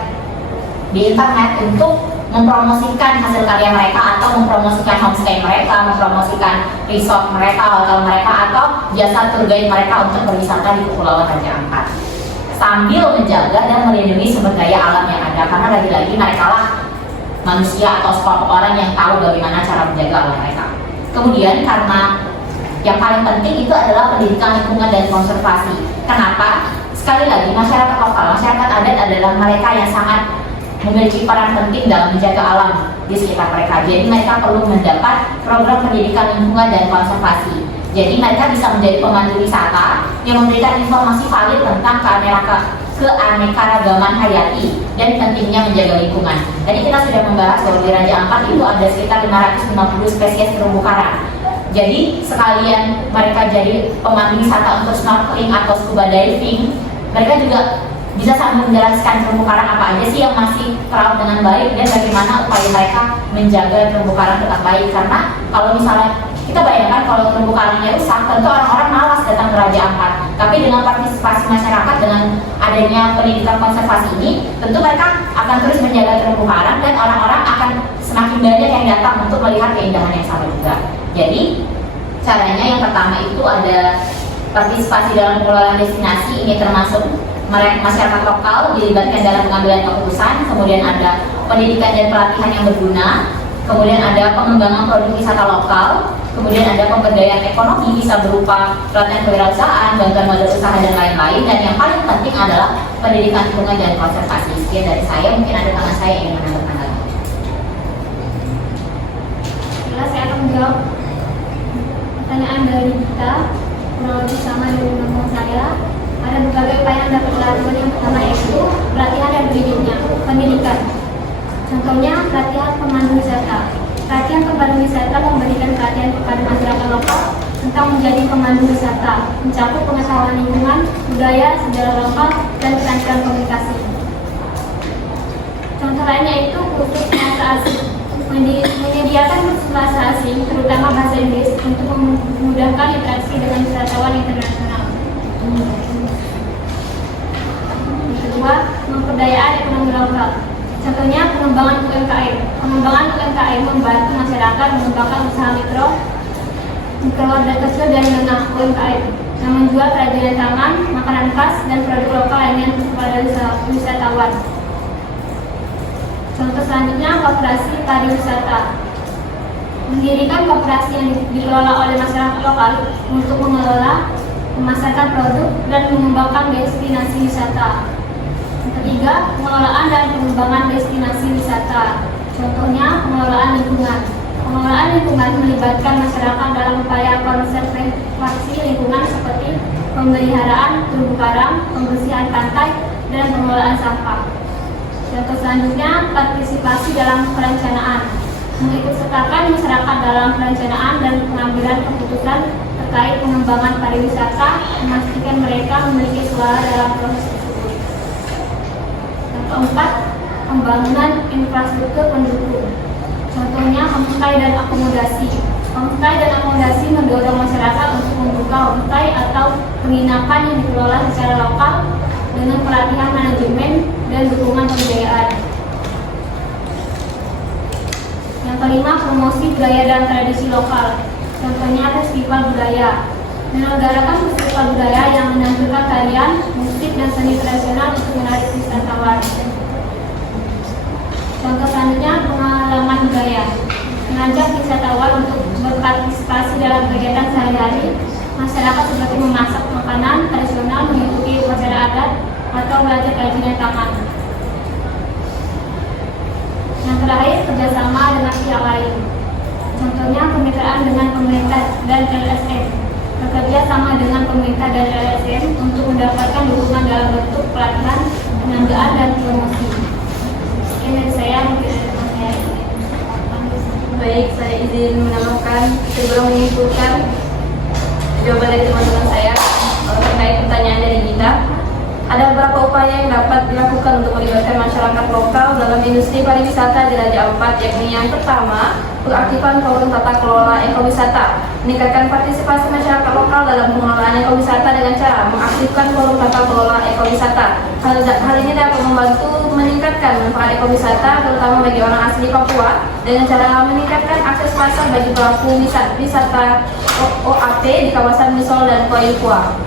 di internet untuk mempromosikan hasil karya mereka atau mempromosikan homestay mereka, mempromosikan resort mereka, hotel mereka, atau jasa tour guide mereka untuk berwisata di Kepulauan Raja Ampat sambil menjaga dan melindungi sumber daya alam yang ada, karena lagi-lagi mereka lah manusia atau sekelompok orang yang tahu bagaimana cara menjaga alam mereka. Kemudian karena yang paling penting itu adalah pendidikan lingkungan dan konservasi. Kenapa? Sekali lagi masyarakat lokal, masyarakat adat adalah mereka yang sangat memiliki peran penting dalam menjaga alam di sekitar mereka. Jadi mereka perlu mendapat program pendidikan lingkungan dan konservasi. Jadi mereka bisa menjadi pemandu wisata yang memberikan informasi valid tentang keanekaragaman hayati dan pentingnya menjaga lingkungan. Tadi kita sudah membahas bahwa di Raja Ampat itu ada sekitar 550 spesies terumbu karang. Jadi sekalian mereka jadi pemandu wisata untuk snorkeling atau scuba diving, mereka juga bisa sambil menjelaskan terumbu karang apa aja sih yang masih terawat dengan baik dan bagaimana upaya mereka menjaga terumbu karang tetap baik. Karena kalau misalnya kita bayangkan kalau terumbu karangnya rusak, tentu orang-orang malas datang ke Raja Ampat. Tapi dengan partisipasi masyarakat, dengan adanya pendidikan konservasi ini, tentu mereka akan terus menjaga terumbu karang dan orang-orang akan semakin banyak yang datang untuk melihat keindahan yang sama juga. Jadi caranya yang pertama itu ada partisipasi dalam pengelolaan destinasi, ini termasuk masyarakat lokal dilibatkan dalam pengambilan keputusan, kemudian ada pendidikan dan pelatihan yang berguna, kemudian ada pengembangan produk wisata lokal, kemudian ada pemberdayaan ekonomi bisa berupa pelatihan kewirausahaan, bantuan modal usaha dan lain-lain, dan yang paling penting adalah pendidikan lingkungan dan konservasi. Sekian dari saya, mungkin ada teman saya yang ingin menambahkan lagi. Bila saya akan menjawab pertanyaan dari kita, kurang lebih sama dengan teman saya. Ada berbagai upaya yang dapat dilakukan. Yang pertama yaitu pelatihan dan pendidikan. Contohnya pelatihan pemandu wisata. Pelatihan pemandu wisata memberikan pelatihan kepada masyarakat lokal tentang menjadi pemandu wisata, mencakup pengetahuan lingkungan, budaya, sejarah lokal, dan keterampilan komunikasi. Contoh lainnya itu kursus bahasa asing. Menyediakan kursus bahasa asing, terutama bahasa Inggris, untuk memudahkan interaksi dengan wisatawan internasional. Kedua, pemberdayaan ekonomi lokal. Contohnya pengembangan UMKM. Pengembangan UMKM membantu masyarakat mengembangkan usaha mikro dan kecil dan menengah UMKM yang menjual kerajinan tangan, makanan khas, dan produk lokal lainnya kepada wisatawan. Contoh selanjutnya, koperasi pariwisata. Mendirikan koperasi yang dikelola oleh masyarakat lokal untuk mengelola, memasarkan produk, dan mengembangkan destinasi wisata. Ketiga, pengelolaan dan pengembangan destinasi wisata. Contohnya, pengelolaan lingkungan. Pengelolaan lingkungan melibatkan masyarakat dalam upaya konservasi lingkungan seperti pemeliharaan terumbu karang, pembersihan pantai, dan pengelolaan sampah. Contoh selanjutnya, partisipasi dalam perencanaan. Mengikutsertakan masyarakat dalam perencanaan dan pengambilan keputusan terkait pengembangan pariwisata, memastikan mereka memiliki suara dalam proses tersebut. Yang keempat, pembangunan infrastruktur pendukung. Contohnya, homestay dan akomodasi. Homestay dan akomodasi mendorong masyarakat untuk membuka homestay atau penginapan yang dikelola secara lokal dengan pelatihan manajemen dan dukungan pembiayaan. Yang kelima, promosi budaya dan tradisi lokal. Contohnya festival budaya. Menyelenggarakan festival budaya yang menampilkan tarian, musik, dan seni tradisional untuk menarik wisatawan. Contoh selanjutnya, pengalaman budaya. Mengajak wisatawan untuk berpartisipasi dalam kegiatan sehari-hari masyarakat seperti memasak makanan tradisional, mengikuti upacara adat, atau belajar kerajinan tangan. Yang terakhir, kerjasama dengan pihak lain. Contohnya kemitraan dengan pemerintah dan LSM. Bekerja sama dengan pemerintah dan LSM untuk mendapatkan dukungan dalam bentuk pelatihan, penandaan, dan promosi. Sekian dari saya, mungkin ada teman saya. Baik, saya izin menambahkan sebelum menyimpulkan jawaban dari teman-teman saya terkait pertanyaan dari Gita. Ada beberapa upaya yang dapat dilakukan untuk melibatkan masyarakat lokal dalam industri pariwisata di Raja Ampat, yakni yang pertama, pengaktifan forum tata kelola ekowisata, meningkatkan partisipasi masyarakat lokal dalam pengelolaan ekowisata dengan cara mengaktifkan forum tata kelola ekowisata. Hal ini dapat membantu meningkatkan manfaat ekowisata, terutama bagi orang asli Papua, dengan cara meningkatkan akses pasar bagi pelaku wisata OAP di kawasan Misol dan Kuaipua.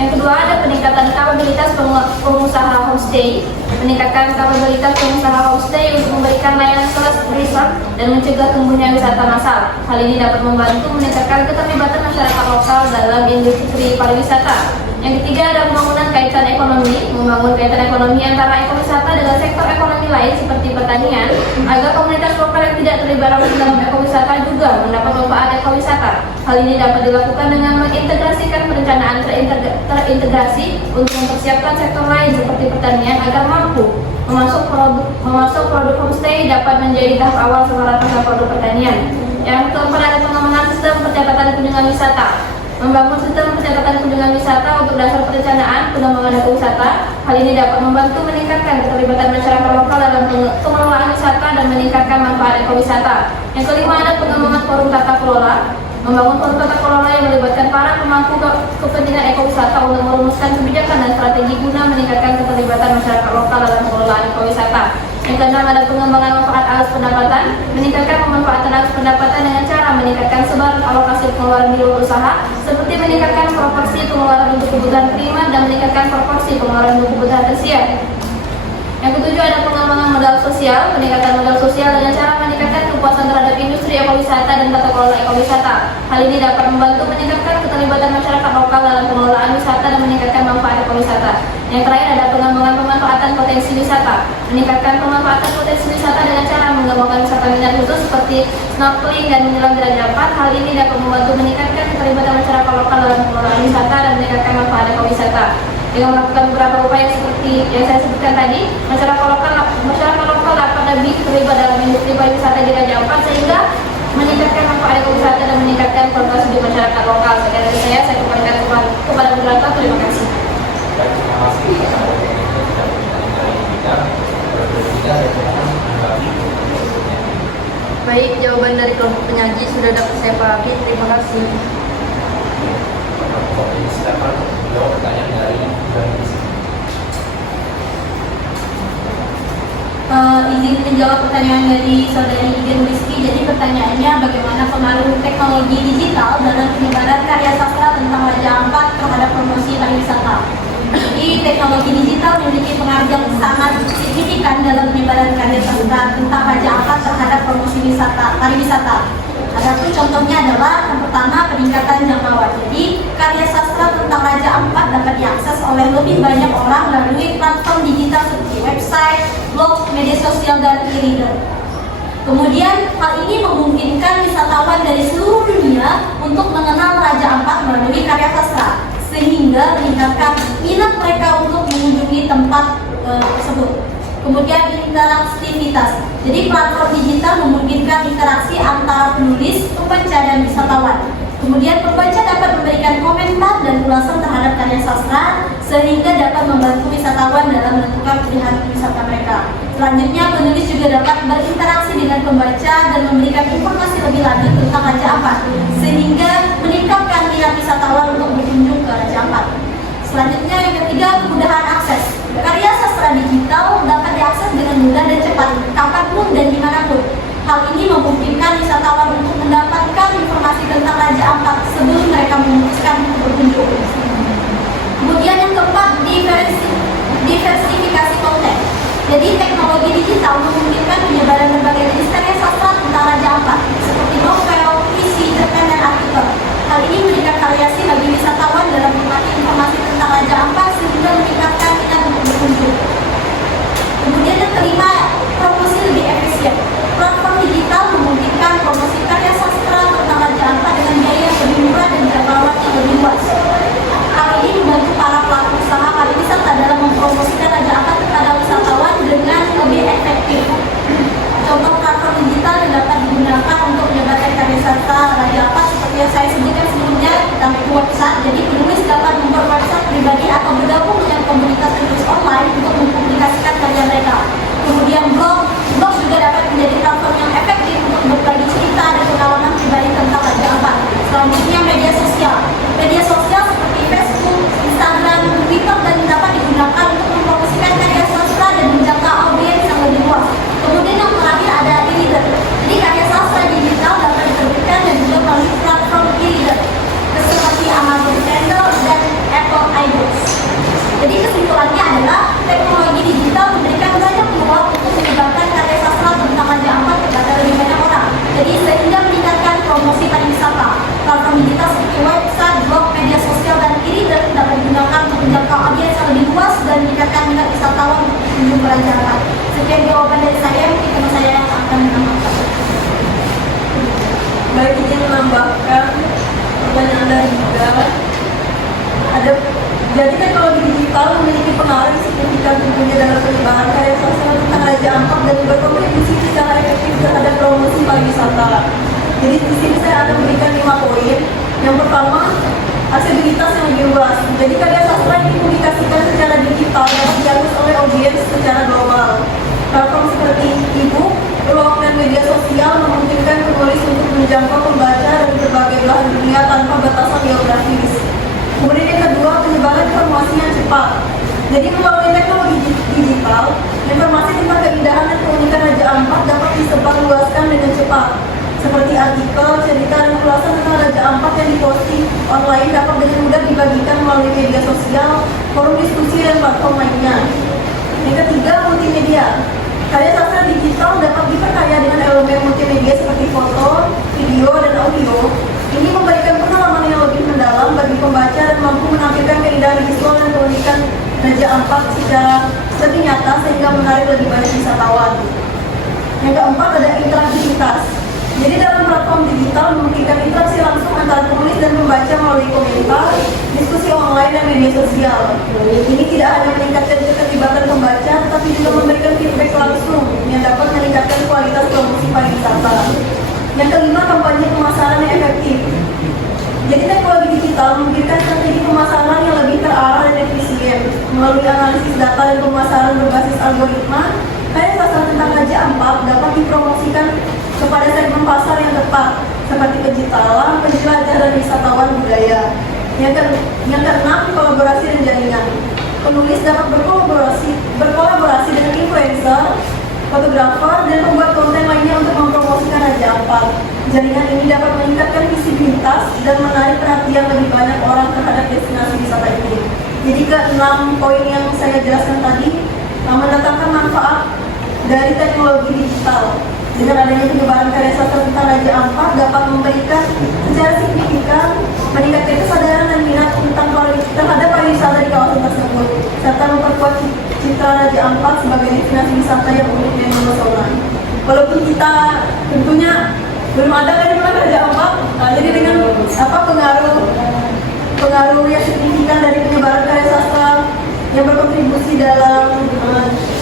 Yang kedua, ada peningkatan kapabilitas pengusaha homestay. Meningkatkan kapabilitas pengusaha homestay untuk memberikan layanan kelas resort dan mencegah tumbuhnya wisata massal. Hal ini dapat membantu meningkatkan keterlibatan masyarakat lokal dalam industri pariwisata. Yang ketiga, ada pembangunan kaitan ekonomi. Membangun kaitan ekonomi antara ekowisata dengan sektor ekonomi lain seperti pertanian, agar komunitas lokal yang tidak terlibat dalam ekowisata juga mendapat manfaat ekowisata. Hal ini dapat dilakukan dengan mengintegrasikan perencanaan terintegrasi untuk mempersiapkan sektor lain seperti pertanian agar mampu memasuk produk homestay dapat menjadi tahap awal setelah pasar produk pertanian. Yang keempat, ada pengembangan sistem pencatatan kunjungan wisata. Membangun sistem pencatatan kunjungan wisata untuk dasar perencanaan pengembangan ekowisata. Hal ini dapat membantu meningkatkan keterlibatan masyarakat lokal dalam pengelolaan wisata dan meningkatkan manfaat ekowisata. Yang kelima, ada pengembangan forum tata kelola. Membangun forum tata kelola yang melibatkan para pemangku kepentingan ekowisata untuk merumuskan kebijakan dan strategi guna meningkatkan keterlibatan masyarakat lokal dalam pengelolaan ekowisata. Yang keenam, ada pengembangan manfaat arus pendapatan. Meningkatkan pemanfaatan arus pendapatan dengan cara meningkatkan sebar alokasi pengeluaran di luar usaha, seperti meningkatkan proporsi pengeluaran untuk kebutuhan primer dan meningkatkan proporsi pengeluaran untuk kebutuhan tersier. Yang ketujuh, ada pengembangan modal sosial. Meningkatkan modal sosial dengan cara meningkatkan kepuasan terhadap industri ekowisata dan tata kelola ekowisata. Hal ini dapat membantu meningkatkan keterlibatan masyarakat lokal dalam pengelolaan wisata dan meningkatkan manfaat ekowisata. Yang terakhir, ada pengembangan pemanfaatan potensi wisata. Meningkatkan pemanfaatan potensi wisata dengan cara mengembangkan wisata minat khusus seperti snorkeling dan menyelam di Raja Ampat. Hal ini dapat membantu meningkatkan keterlibatan masyarakat lokal dalam pengelolaan wisata dan meningkatkan manfaat ekowisata. Dengan melakukan beberapa upaya seperti yang saya sebutkan tadi, masyarakat lokal dapat lebih terlibat dalam industri pariwisata di Raja Ampat sehingga meningkatkan manfaat ekowisata dan meningkatkan kualitas hidup masyarakat lokal. Sekian dari saya kembalikan kepada moderator. Terima kasih. Terima kasih kepada Baik, jawaban dari kelompok penyaji sudah dapat saya pahami. Terima kasih. Silakan jawab pertanyaan dari Izin menjawab pertanyaan dari saudari Idin Rizky. Jadi pertanyaannya, bagaimana pengaruh teknologi digital dalam penyebaran karya sastra tentang Raja Ampat terhadap promosi pariwisata? Jadi teknologi digital memiliki pengaruh yang sangat signifikan dalam penyebaran karya sastra tentang Raja Ampat terhadap promosi pariwisata. Adapun contohnya adalah yang pertama, peningkatan jangkauan. Jadi karya sastra tentang Raja Ampat dapat diakses oleh lebih banyak orang melalui platform digital seperti website, blog, media sosial, dan e-reader. Kemudian hal ini memungkinkan wisatawan dari seluruh dunia untuk mengenal Raja Ampat melalui karya sastra, sehingga meningkatkan minat mereka untuk mengunjungi tempat tersebut. Kemudian interaktivitas. Jadi platform digital memungkinkan interaksi antara penulis, pembaca, dan wisatawan. Kemudian pembaca dapat memberikan komentar dan ulasan terhadap karya sastra sehingga dapat membantu wisatawan dalam menentukan pilihan wisata mereka. Selanjutnya, penulis juga dapat berinteraksi dengan pembaca dan memberikan informasi lebih lanjut tentang Raja Ampat sehingga meningkatkan minat wisatawan untuk berkunjung ke Raja Ampat. Selanjutnya, yang ketiga, kemudahan akses. Karya sastra digital dapat diakses dengan mudah dan cepat, kapanpun dan dimanapun. Hal ini memungkinkan wisatawan untuk mendapatkan informasi tentang Raja Ampat sebelum mereka memutuskan untuk berkunjung. Kemudian yang keempat, diversifikasi konten. Jadi teknologi digital memungkinkan penyebaran berbagai jenis karya sastra tentang Raja Ampat, seperti novel, puisi, cerpen, dan artikel. Hal ini memberikan variasi bagi wisatawan dalam menikmati informasi tentang Raja Ampat sehingga meningkatkan minat untuk berkunjung. Kemudian yang kelima, promosi lebih efisien. Platform digital memungkinkan promosi karya sastra tentang Raja Ampat dengan biaya yang lebih murah dan jangkauan yang lebih luas. Hal ini membantu para pelaku usaha pariwisata dalam mempromosikan Raja Ampat kepada wisatawan dengan lebih efektif. Contoh platform digital yang dapat digunakan untuk menyebarkan karya sastra Raja Ampat seperti yang saya sebutkan sebelumnya, kita memiliki website. Jadi penulis dapat membuat website pribadi atau bergabung dengan komunitas penulis online untuk mempublikasikan karya mereka. Kemudian blog juga dapat menjadi platform yang efektif untuk berbagi cerita dan pengalaman pribadi tentang Raja Ampat. Selanjutnya, media sosial. Media sosial seperti Facebook, Instagram, Twitter dan dapat digunakan untuk mempromosikan karya sastra dan menjangkau audiens yang lebih luas. Kemudian yang terakhir ada e-reader. Jadi karya sastra digital dapat diterbitkan dan juga melalui platform e-reader seperti Amazon Kindle dan Apple iBooks. Jadi kesimpulannya adalah teknologi digital memberikan banyak peluang untuk menyebarkan karya sastra tentang Raja Ampat kepada lebih banyak orang. Jadi sehingga meningkatkan promosi pariwisata. Platform digital seperti website, blog, media sosial, dan e-reader dapat digunakan untuk menjangkau audiens yang lebih luas dan meningkatkan minat wisatawan untuk mengunjungi Raja Ampat. Sekian jawaban dari saya, mungkin teman saya yang akan menambahkan. Baik, izin menambahkan pertanyaan dari juga. Jadi teknologi digital memiliki pengaruh signifikan tentunya dalam penyebaran karya sastra tentang Raja Ampat dan berkontribusi secara efektif terhadap promosi pariwisata. Jadi di sini saya akan memberikan 5 poin. Yang pertama, aksesibilitas yang lebih luas. Jadi karya sastra yang dipublikasikan secara digital dapat diakses oleh audiens secara global. Platform seperti e-book, blog, dan media sosial memungkinkan penulis untuk menjangkau pembaca dari berbagai belahan dunia tanpa batasan geografis. Kemudian yang kedua, penyebaran informasi yang cepat. Jadi melalui teknologi digital, informasi tentang keindahan dan keunikan Raja Ampat dapat disebarluaskan dengan cepat. Seperti artikel, cerita, dan ulasan tentang Raja Ampat yang diposting online dapat dengan mudah dibagikan melalui media sosial, forum diskusi, dan platform lainnya. Yang ketiga, multimedia. Karya sastra digital dapat diperkaya dengan elemen multimedia seperti foto, video, dan audio. Ini memberikan pengalaman yang lebih mendalam bagi pembaca dan mampu menampilkan keindahan visual dan keunikan Raja Ampat secara lebih nyata sehingga menarik lebih banyak wisatawan. Yang keempat, ada interaktivitas. Jadi dalam platform digital memungkinkan interaksi langsung antara penulis dan pembaca melalui komentar, diskusi online, dan media sosial. Ini tidak hanya meningkatkan keterlibatan pembaca, tetapi juga memberikan feedback langsung yang dapat meningkatkan kualitas promosi pariwisata. Yang kelima, kampanye pemasaran yang efektif. Jadi teknologi digital memberikan strategi pemasaran yang lebih terarah dan efisien. Melalui analisis data dan pemasaran berbasis algoritma, karya sastra tentang Raja Ampat dapat dipromosikan kepada segmen pasar yang tepat, seperti pencinta, penjelajah, dan wisatawan budaya. Yang keenam, kolaborasi dan jaringan. Penulis dapat berkolaborasi dengan influencer, fotografer, dan pembuat konten lainnya untuk mempromosikan Raja Ampat. Jaringan ini dapat meningkatkan visibilitas dan menarik perhatian lebih banyak orang terhadap destinasi wisata ini. Jadi ke-6 poin yang saya jelaskan tadi mendatangkan manfaat dari teknologi digital. Dengan adanya penyebaran karya sastra tentang Raja Ampat dapat memberikan secara signifikan meningkatkan kesadaran dan minat terhadap pariwisata di kawasan tersebut, serta memperkuat citra Raja Ampat sebagai destinasi wisata yang unik dan memesona. Walaupun kita tentunya belum ada kan Raja Ampat, jadi dengan pengaruh yang signifikan dari penyebaran karya sastra yang berkontribusi dalam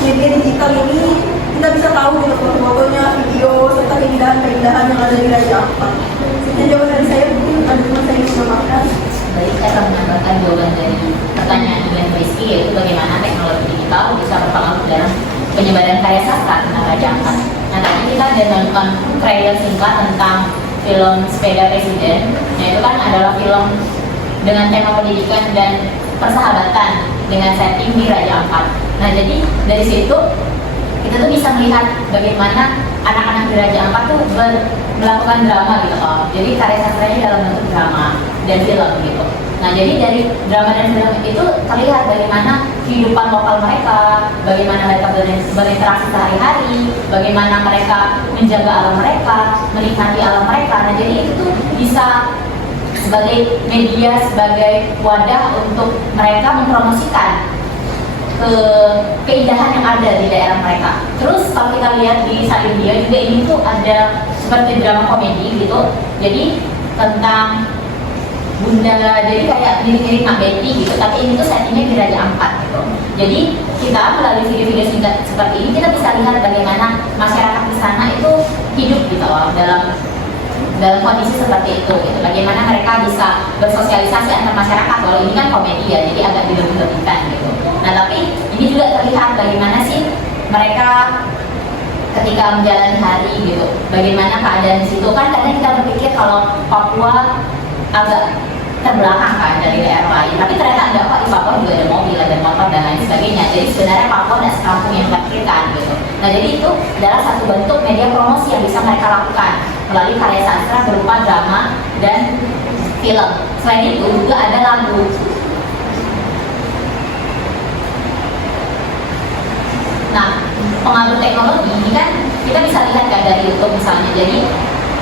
media digital ini, kita bisa tahu gitu foto-fotonya, video, serta keindahan-keindahan yang ada di Raja Ampat. Sekian jawaban dari saya, mungkin ada teman saya yang menambahkan. Baik, saya akan menambahkan jawaban dari pertanyaan Ibu Rizky, yaitu bagaimana teknologi digital bisa berpengaruh dalam penyebaran karya sastra tentang Raja Ampat. Nah, tadi kita ada nonton trailer singkat tentang film Sepeda Presiden, yaitu kan adalah film dengan tema pendidikan dan persahabatan dengan setting di Raja Ampat. Nah, jadi dari situ kita tuh bisa melihat bagaimana anak-anak di Raja Ampat tuh melakukan drama gitu loh. Jadi karya sastranya dalam bentuk drama dan film gitu. Nah, jadi dari drama dan film itu terlihat bagaimana kehidupan lokal mereka, bagaimana mereka berinteraksi sehari-hari, bagaimana mereka menjaga alam mereka, menikmati alam mereka. Nah, jadi itu bisa sebagai media, sebagai wadah untuk mereka mempromosikan keindahan yang ada di daerah mereka. Terus kalau kita lihat di salin dia juga ini tuh ada seperti drama komedi gitu. Jadi tentang Bunda, jadi kayak mirip-mirip Mak Betty gitu. Tapi ini tuh settingnya di Raja Ampat gitu. Jadi kita melalui video-video singkat seperti ini kita bisa lihat bagaimana masyarakat di sana itu hidup gitu loh, dalam kondisi seperti itu gitu. Bagaimana mereka bisa bersosialisasi antar masyarakat. Kalau ini kan komedi ya, jadi agak dilebih-lebihkan gitu. Nah, tapi ini juga terlihat bagaimana sih mereka ketika menjalani hari gitu. Bagaimana keadaan di situ, kan kadang kita berpikir kalau Papua agak terbelakang kan dari daerah lain. Tapi ternyata enggak kok, di Papua juga ada mobil, ada motor dan lain sebagainya. Jadi sebenarnya Papua dan sekampung yang terkirikan gitu. Nah, jadi itu adalah satu bentuk media promosi yang bisa mereka lakukan melalui karya sastra berupa drama dan film. Selain itu juga ada lagu. Nah, pengaruh teknologi ini kan kita bisa lihat kan dari YouTube misalnya. Jadi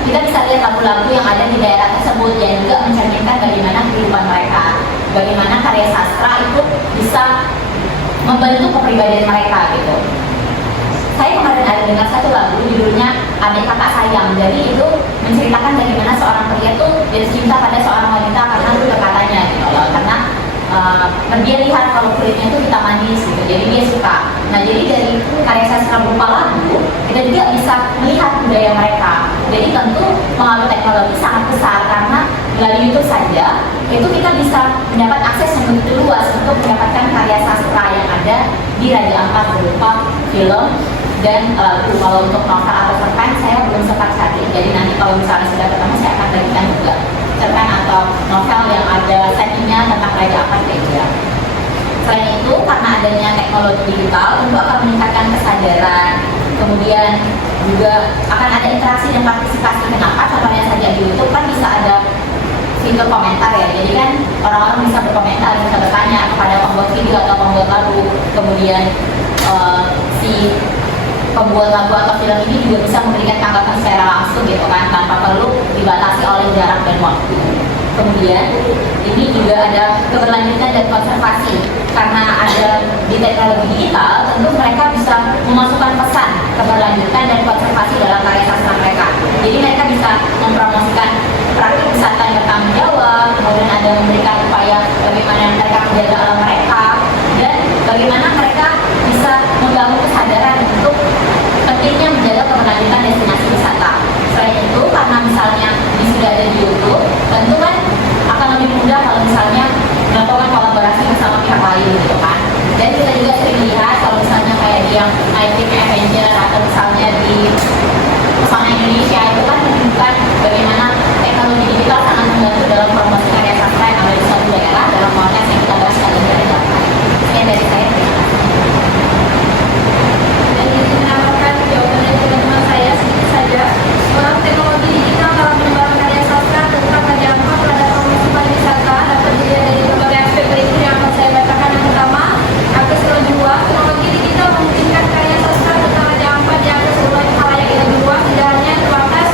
kita bisa lihat lagu-lagu yang ada di daerah tersebut yang juga mencerminkan bagaimana kehidupan mereka, bagaimana karya sastra itu bisa membentuk kepribadian mereka gitu. Saya kemarin ada dengar satu lagu judulnya Adik Kakak Sayang. Jadi itu menceritakan bagaimana seorang pria tuh jatuh cinta pada seorang wanita karena kata-katanya gitu loh. Karena dia lihat kalau kulitnya itu hitam manis gitu, jadi dia suka. Nah, jadi dari karya sastra berupa lagu kita juga bisa melihat budaya mereka. Jadi tentu pengaruh teknologi sangat besar karena melalui YouTube saja itu kita bisa mendapat akses yang begitu luas untuk mendapatkan karya sastra yang ada di Raja Ampat berupa film dan lagu. Kalau untuk novel atau cerpen saya belum sempat cari, jadi nanti kalau misalnya sudah ketemu saya akan bagikan juga cerpen atau novel yang ada settingnya tentang Raja Ampat kayak gitu. Selain itu, karena adanya teknologi digital tentu akan meningkatkan kesadaran, kemudian juga akan ada interaksi dan partisipasi. Kenapa? Contohnya saja di YouTube kan bisa ada fitur komentar ya, jadi kan orang-orang bisa berkomentar, bisa bertanya kepada pembuat video atau pembuat lagu. Kemudian si pembuat lagu atau film ini juga bisa memberikan tanggapan secara langsung gitu kan, tanpa perlu dibatasi oleh jarak dan waktu. Kemudian ini juga ada keberlanjutan dan konservasi. Karena ada di teknologi digital, tentu mereka bisa memasukkan pesan keberlanjutan dan konservasi dalam karya sastra mereka. Jadi mereka bisa mempromosikan praktik wisata yang bertanggung jawab, kemudian ada memberikan upaya bagaimana mereka menjaga alam mereka, dan bagaimana mereka bisa membangun kesadaran untuk pentingnya menjaga keberlanjutan destinasi wisata. Selain itu, karena misalnya ini sudah ada di YouTube, tentu kan akan lebih mudah kalau misalnya melakukan kolaborasi bersama pihak lain gitu kan. Dan kita juga sering lihat kalau misalnya kayak di yang Nightwing Avenger atau misalnya di Pesona Indonesia itu kan menunjukkan bagaimana teknologi digital sangat membantu dalam promosi karya sastra yang ada di suatu daerah dalam konteks yang kita bahas kali ini adalah. Sekian dari saya, terima kasih. Dan ini menambahkan jawaban dari teman-teman saya sedikit saja. Pengaruh teknologi digital dalam pengembangan karya sastra tentang Raja Ampat pada promosi pariwisata dapat dilihat dari berbagai aspek berikut yang akan saya bacakan. Yang pertama, akses lebih luas. Teknologi digital memungkinkan karya sastra tentang Raja Ampat yang akses luas halayak yang lebih luas, tidak hanya terbatas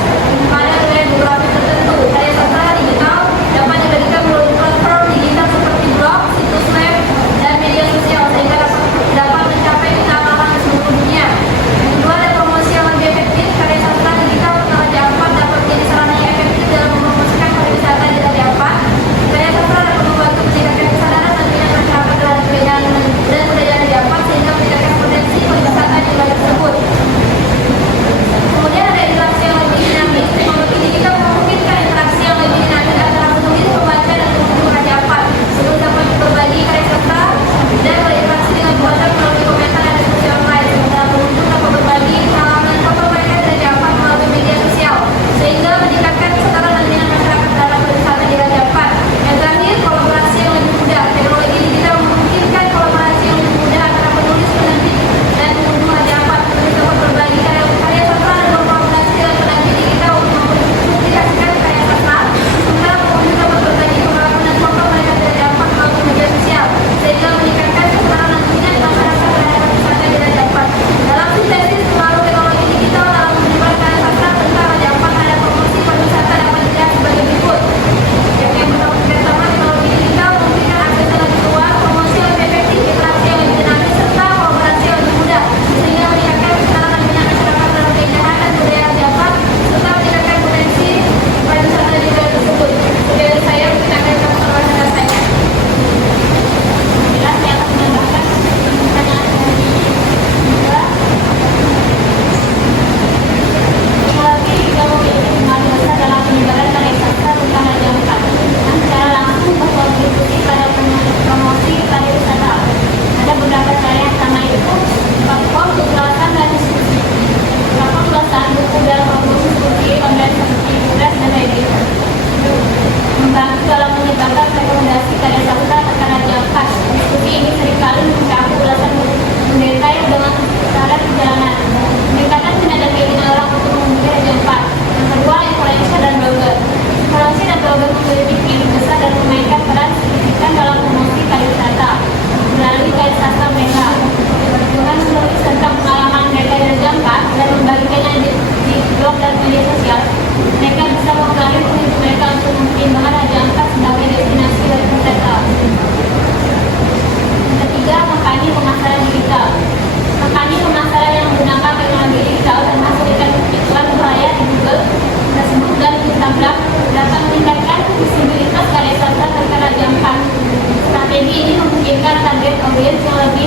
memberikan target audiens yang lebih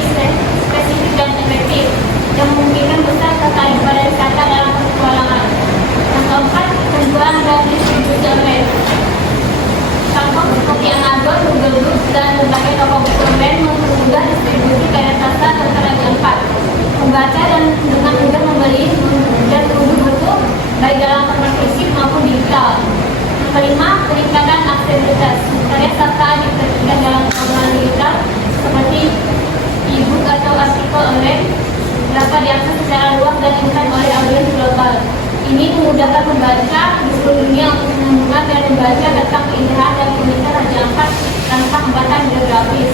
spesifik dan efektif, yang memungkinkan besar tertarik pada wisata dalam petualangan. Yang keempat, penjualan dan distribusi online. Platform seperti Amazon, Google Books, dan berbagai toko buku online mempermudah distribusi karya sastra serta Raja Ampat. Membaca dan dengan mudah membeli dan mengunduh buku baik dalam format fisik maupun digital. Yang kelima, peningkatan aksesibilitas. Karya sastra diterbitkan dalam format digital seperti e-book atau artikel online dapat diakses secara luas dan diingat oleh audiens global. Ini memudahkan pembaca di seluruh dunia untuk menemukan dan membaca tentang keindahan dan keunikan Raja Ampat tanpa hambatan geografis.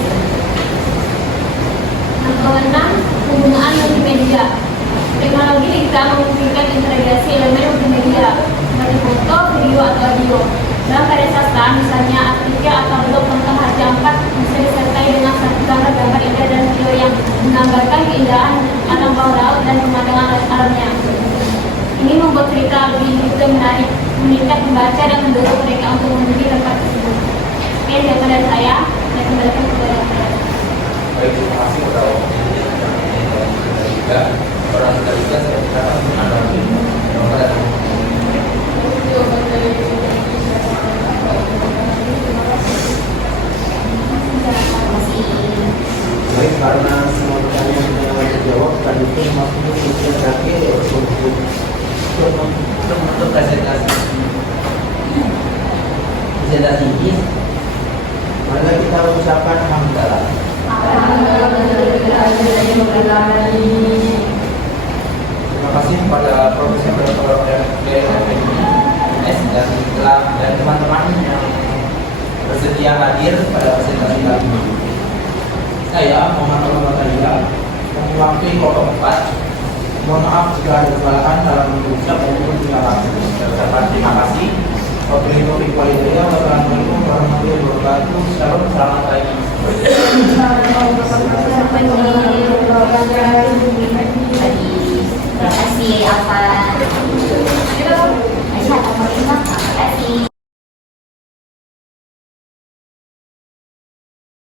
Yang keenam, penggunaan multimedia. Teknologi digital memungkinkan integrasi elemen multimedia seperti foto, video, atau audio. Dalam karya sastra, misalnya artikel atau blog tentang Raja Ampat bisa disertai dengan satu gambar indah dan video yang menggambarkan keindahan alam bawah laut dan pemandangan alamnya. Ini membuat cerita lebih begitu menarik, mengikat pembaca dan mendorong mereka untuk mengunjungi tempat tersebut. Sekian daripada saya, saya kembalikan kepada saya. Baik, terima kasih kepada juga orang kita saya kira ada Baik, karena semua pertanyaan sudah terjawab dan itu maksudnya sudah terakhir untuk presentasi ini, mari kita ucapkan hamdalah. terima kasih kepada Profesor Dr. dan teman-teman yang bersedia hadir pada presentasi kali ini. Saya Muhammad Al-Fatihah mewakili kelompok 4. Mohon maaf jika ada kesalahan dalam mengucap maupun tindakan. Terima kasih. Wabillahi taufiq wal hidayah. Wassalamualaikum warahmatullahi wabarakatuh. Shalom, selamat pagi.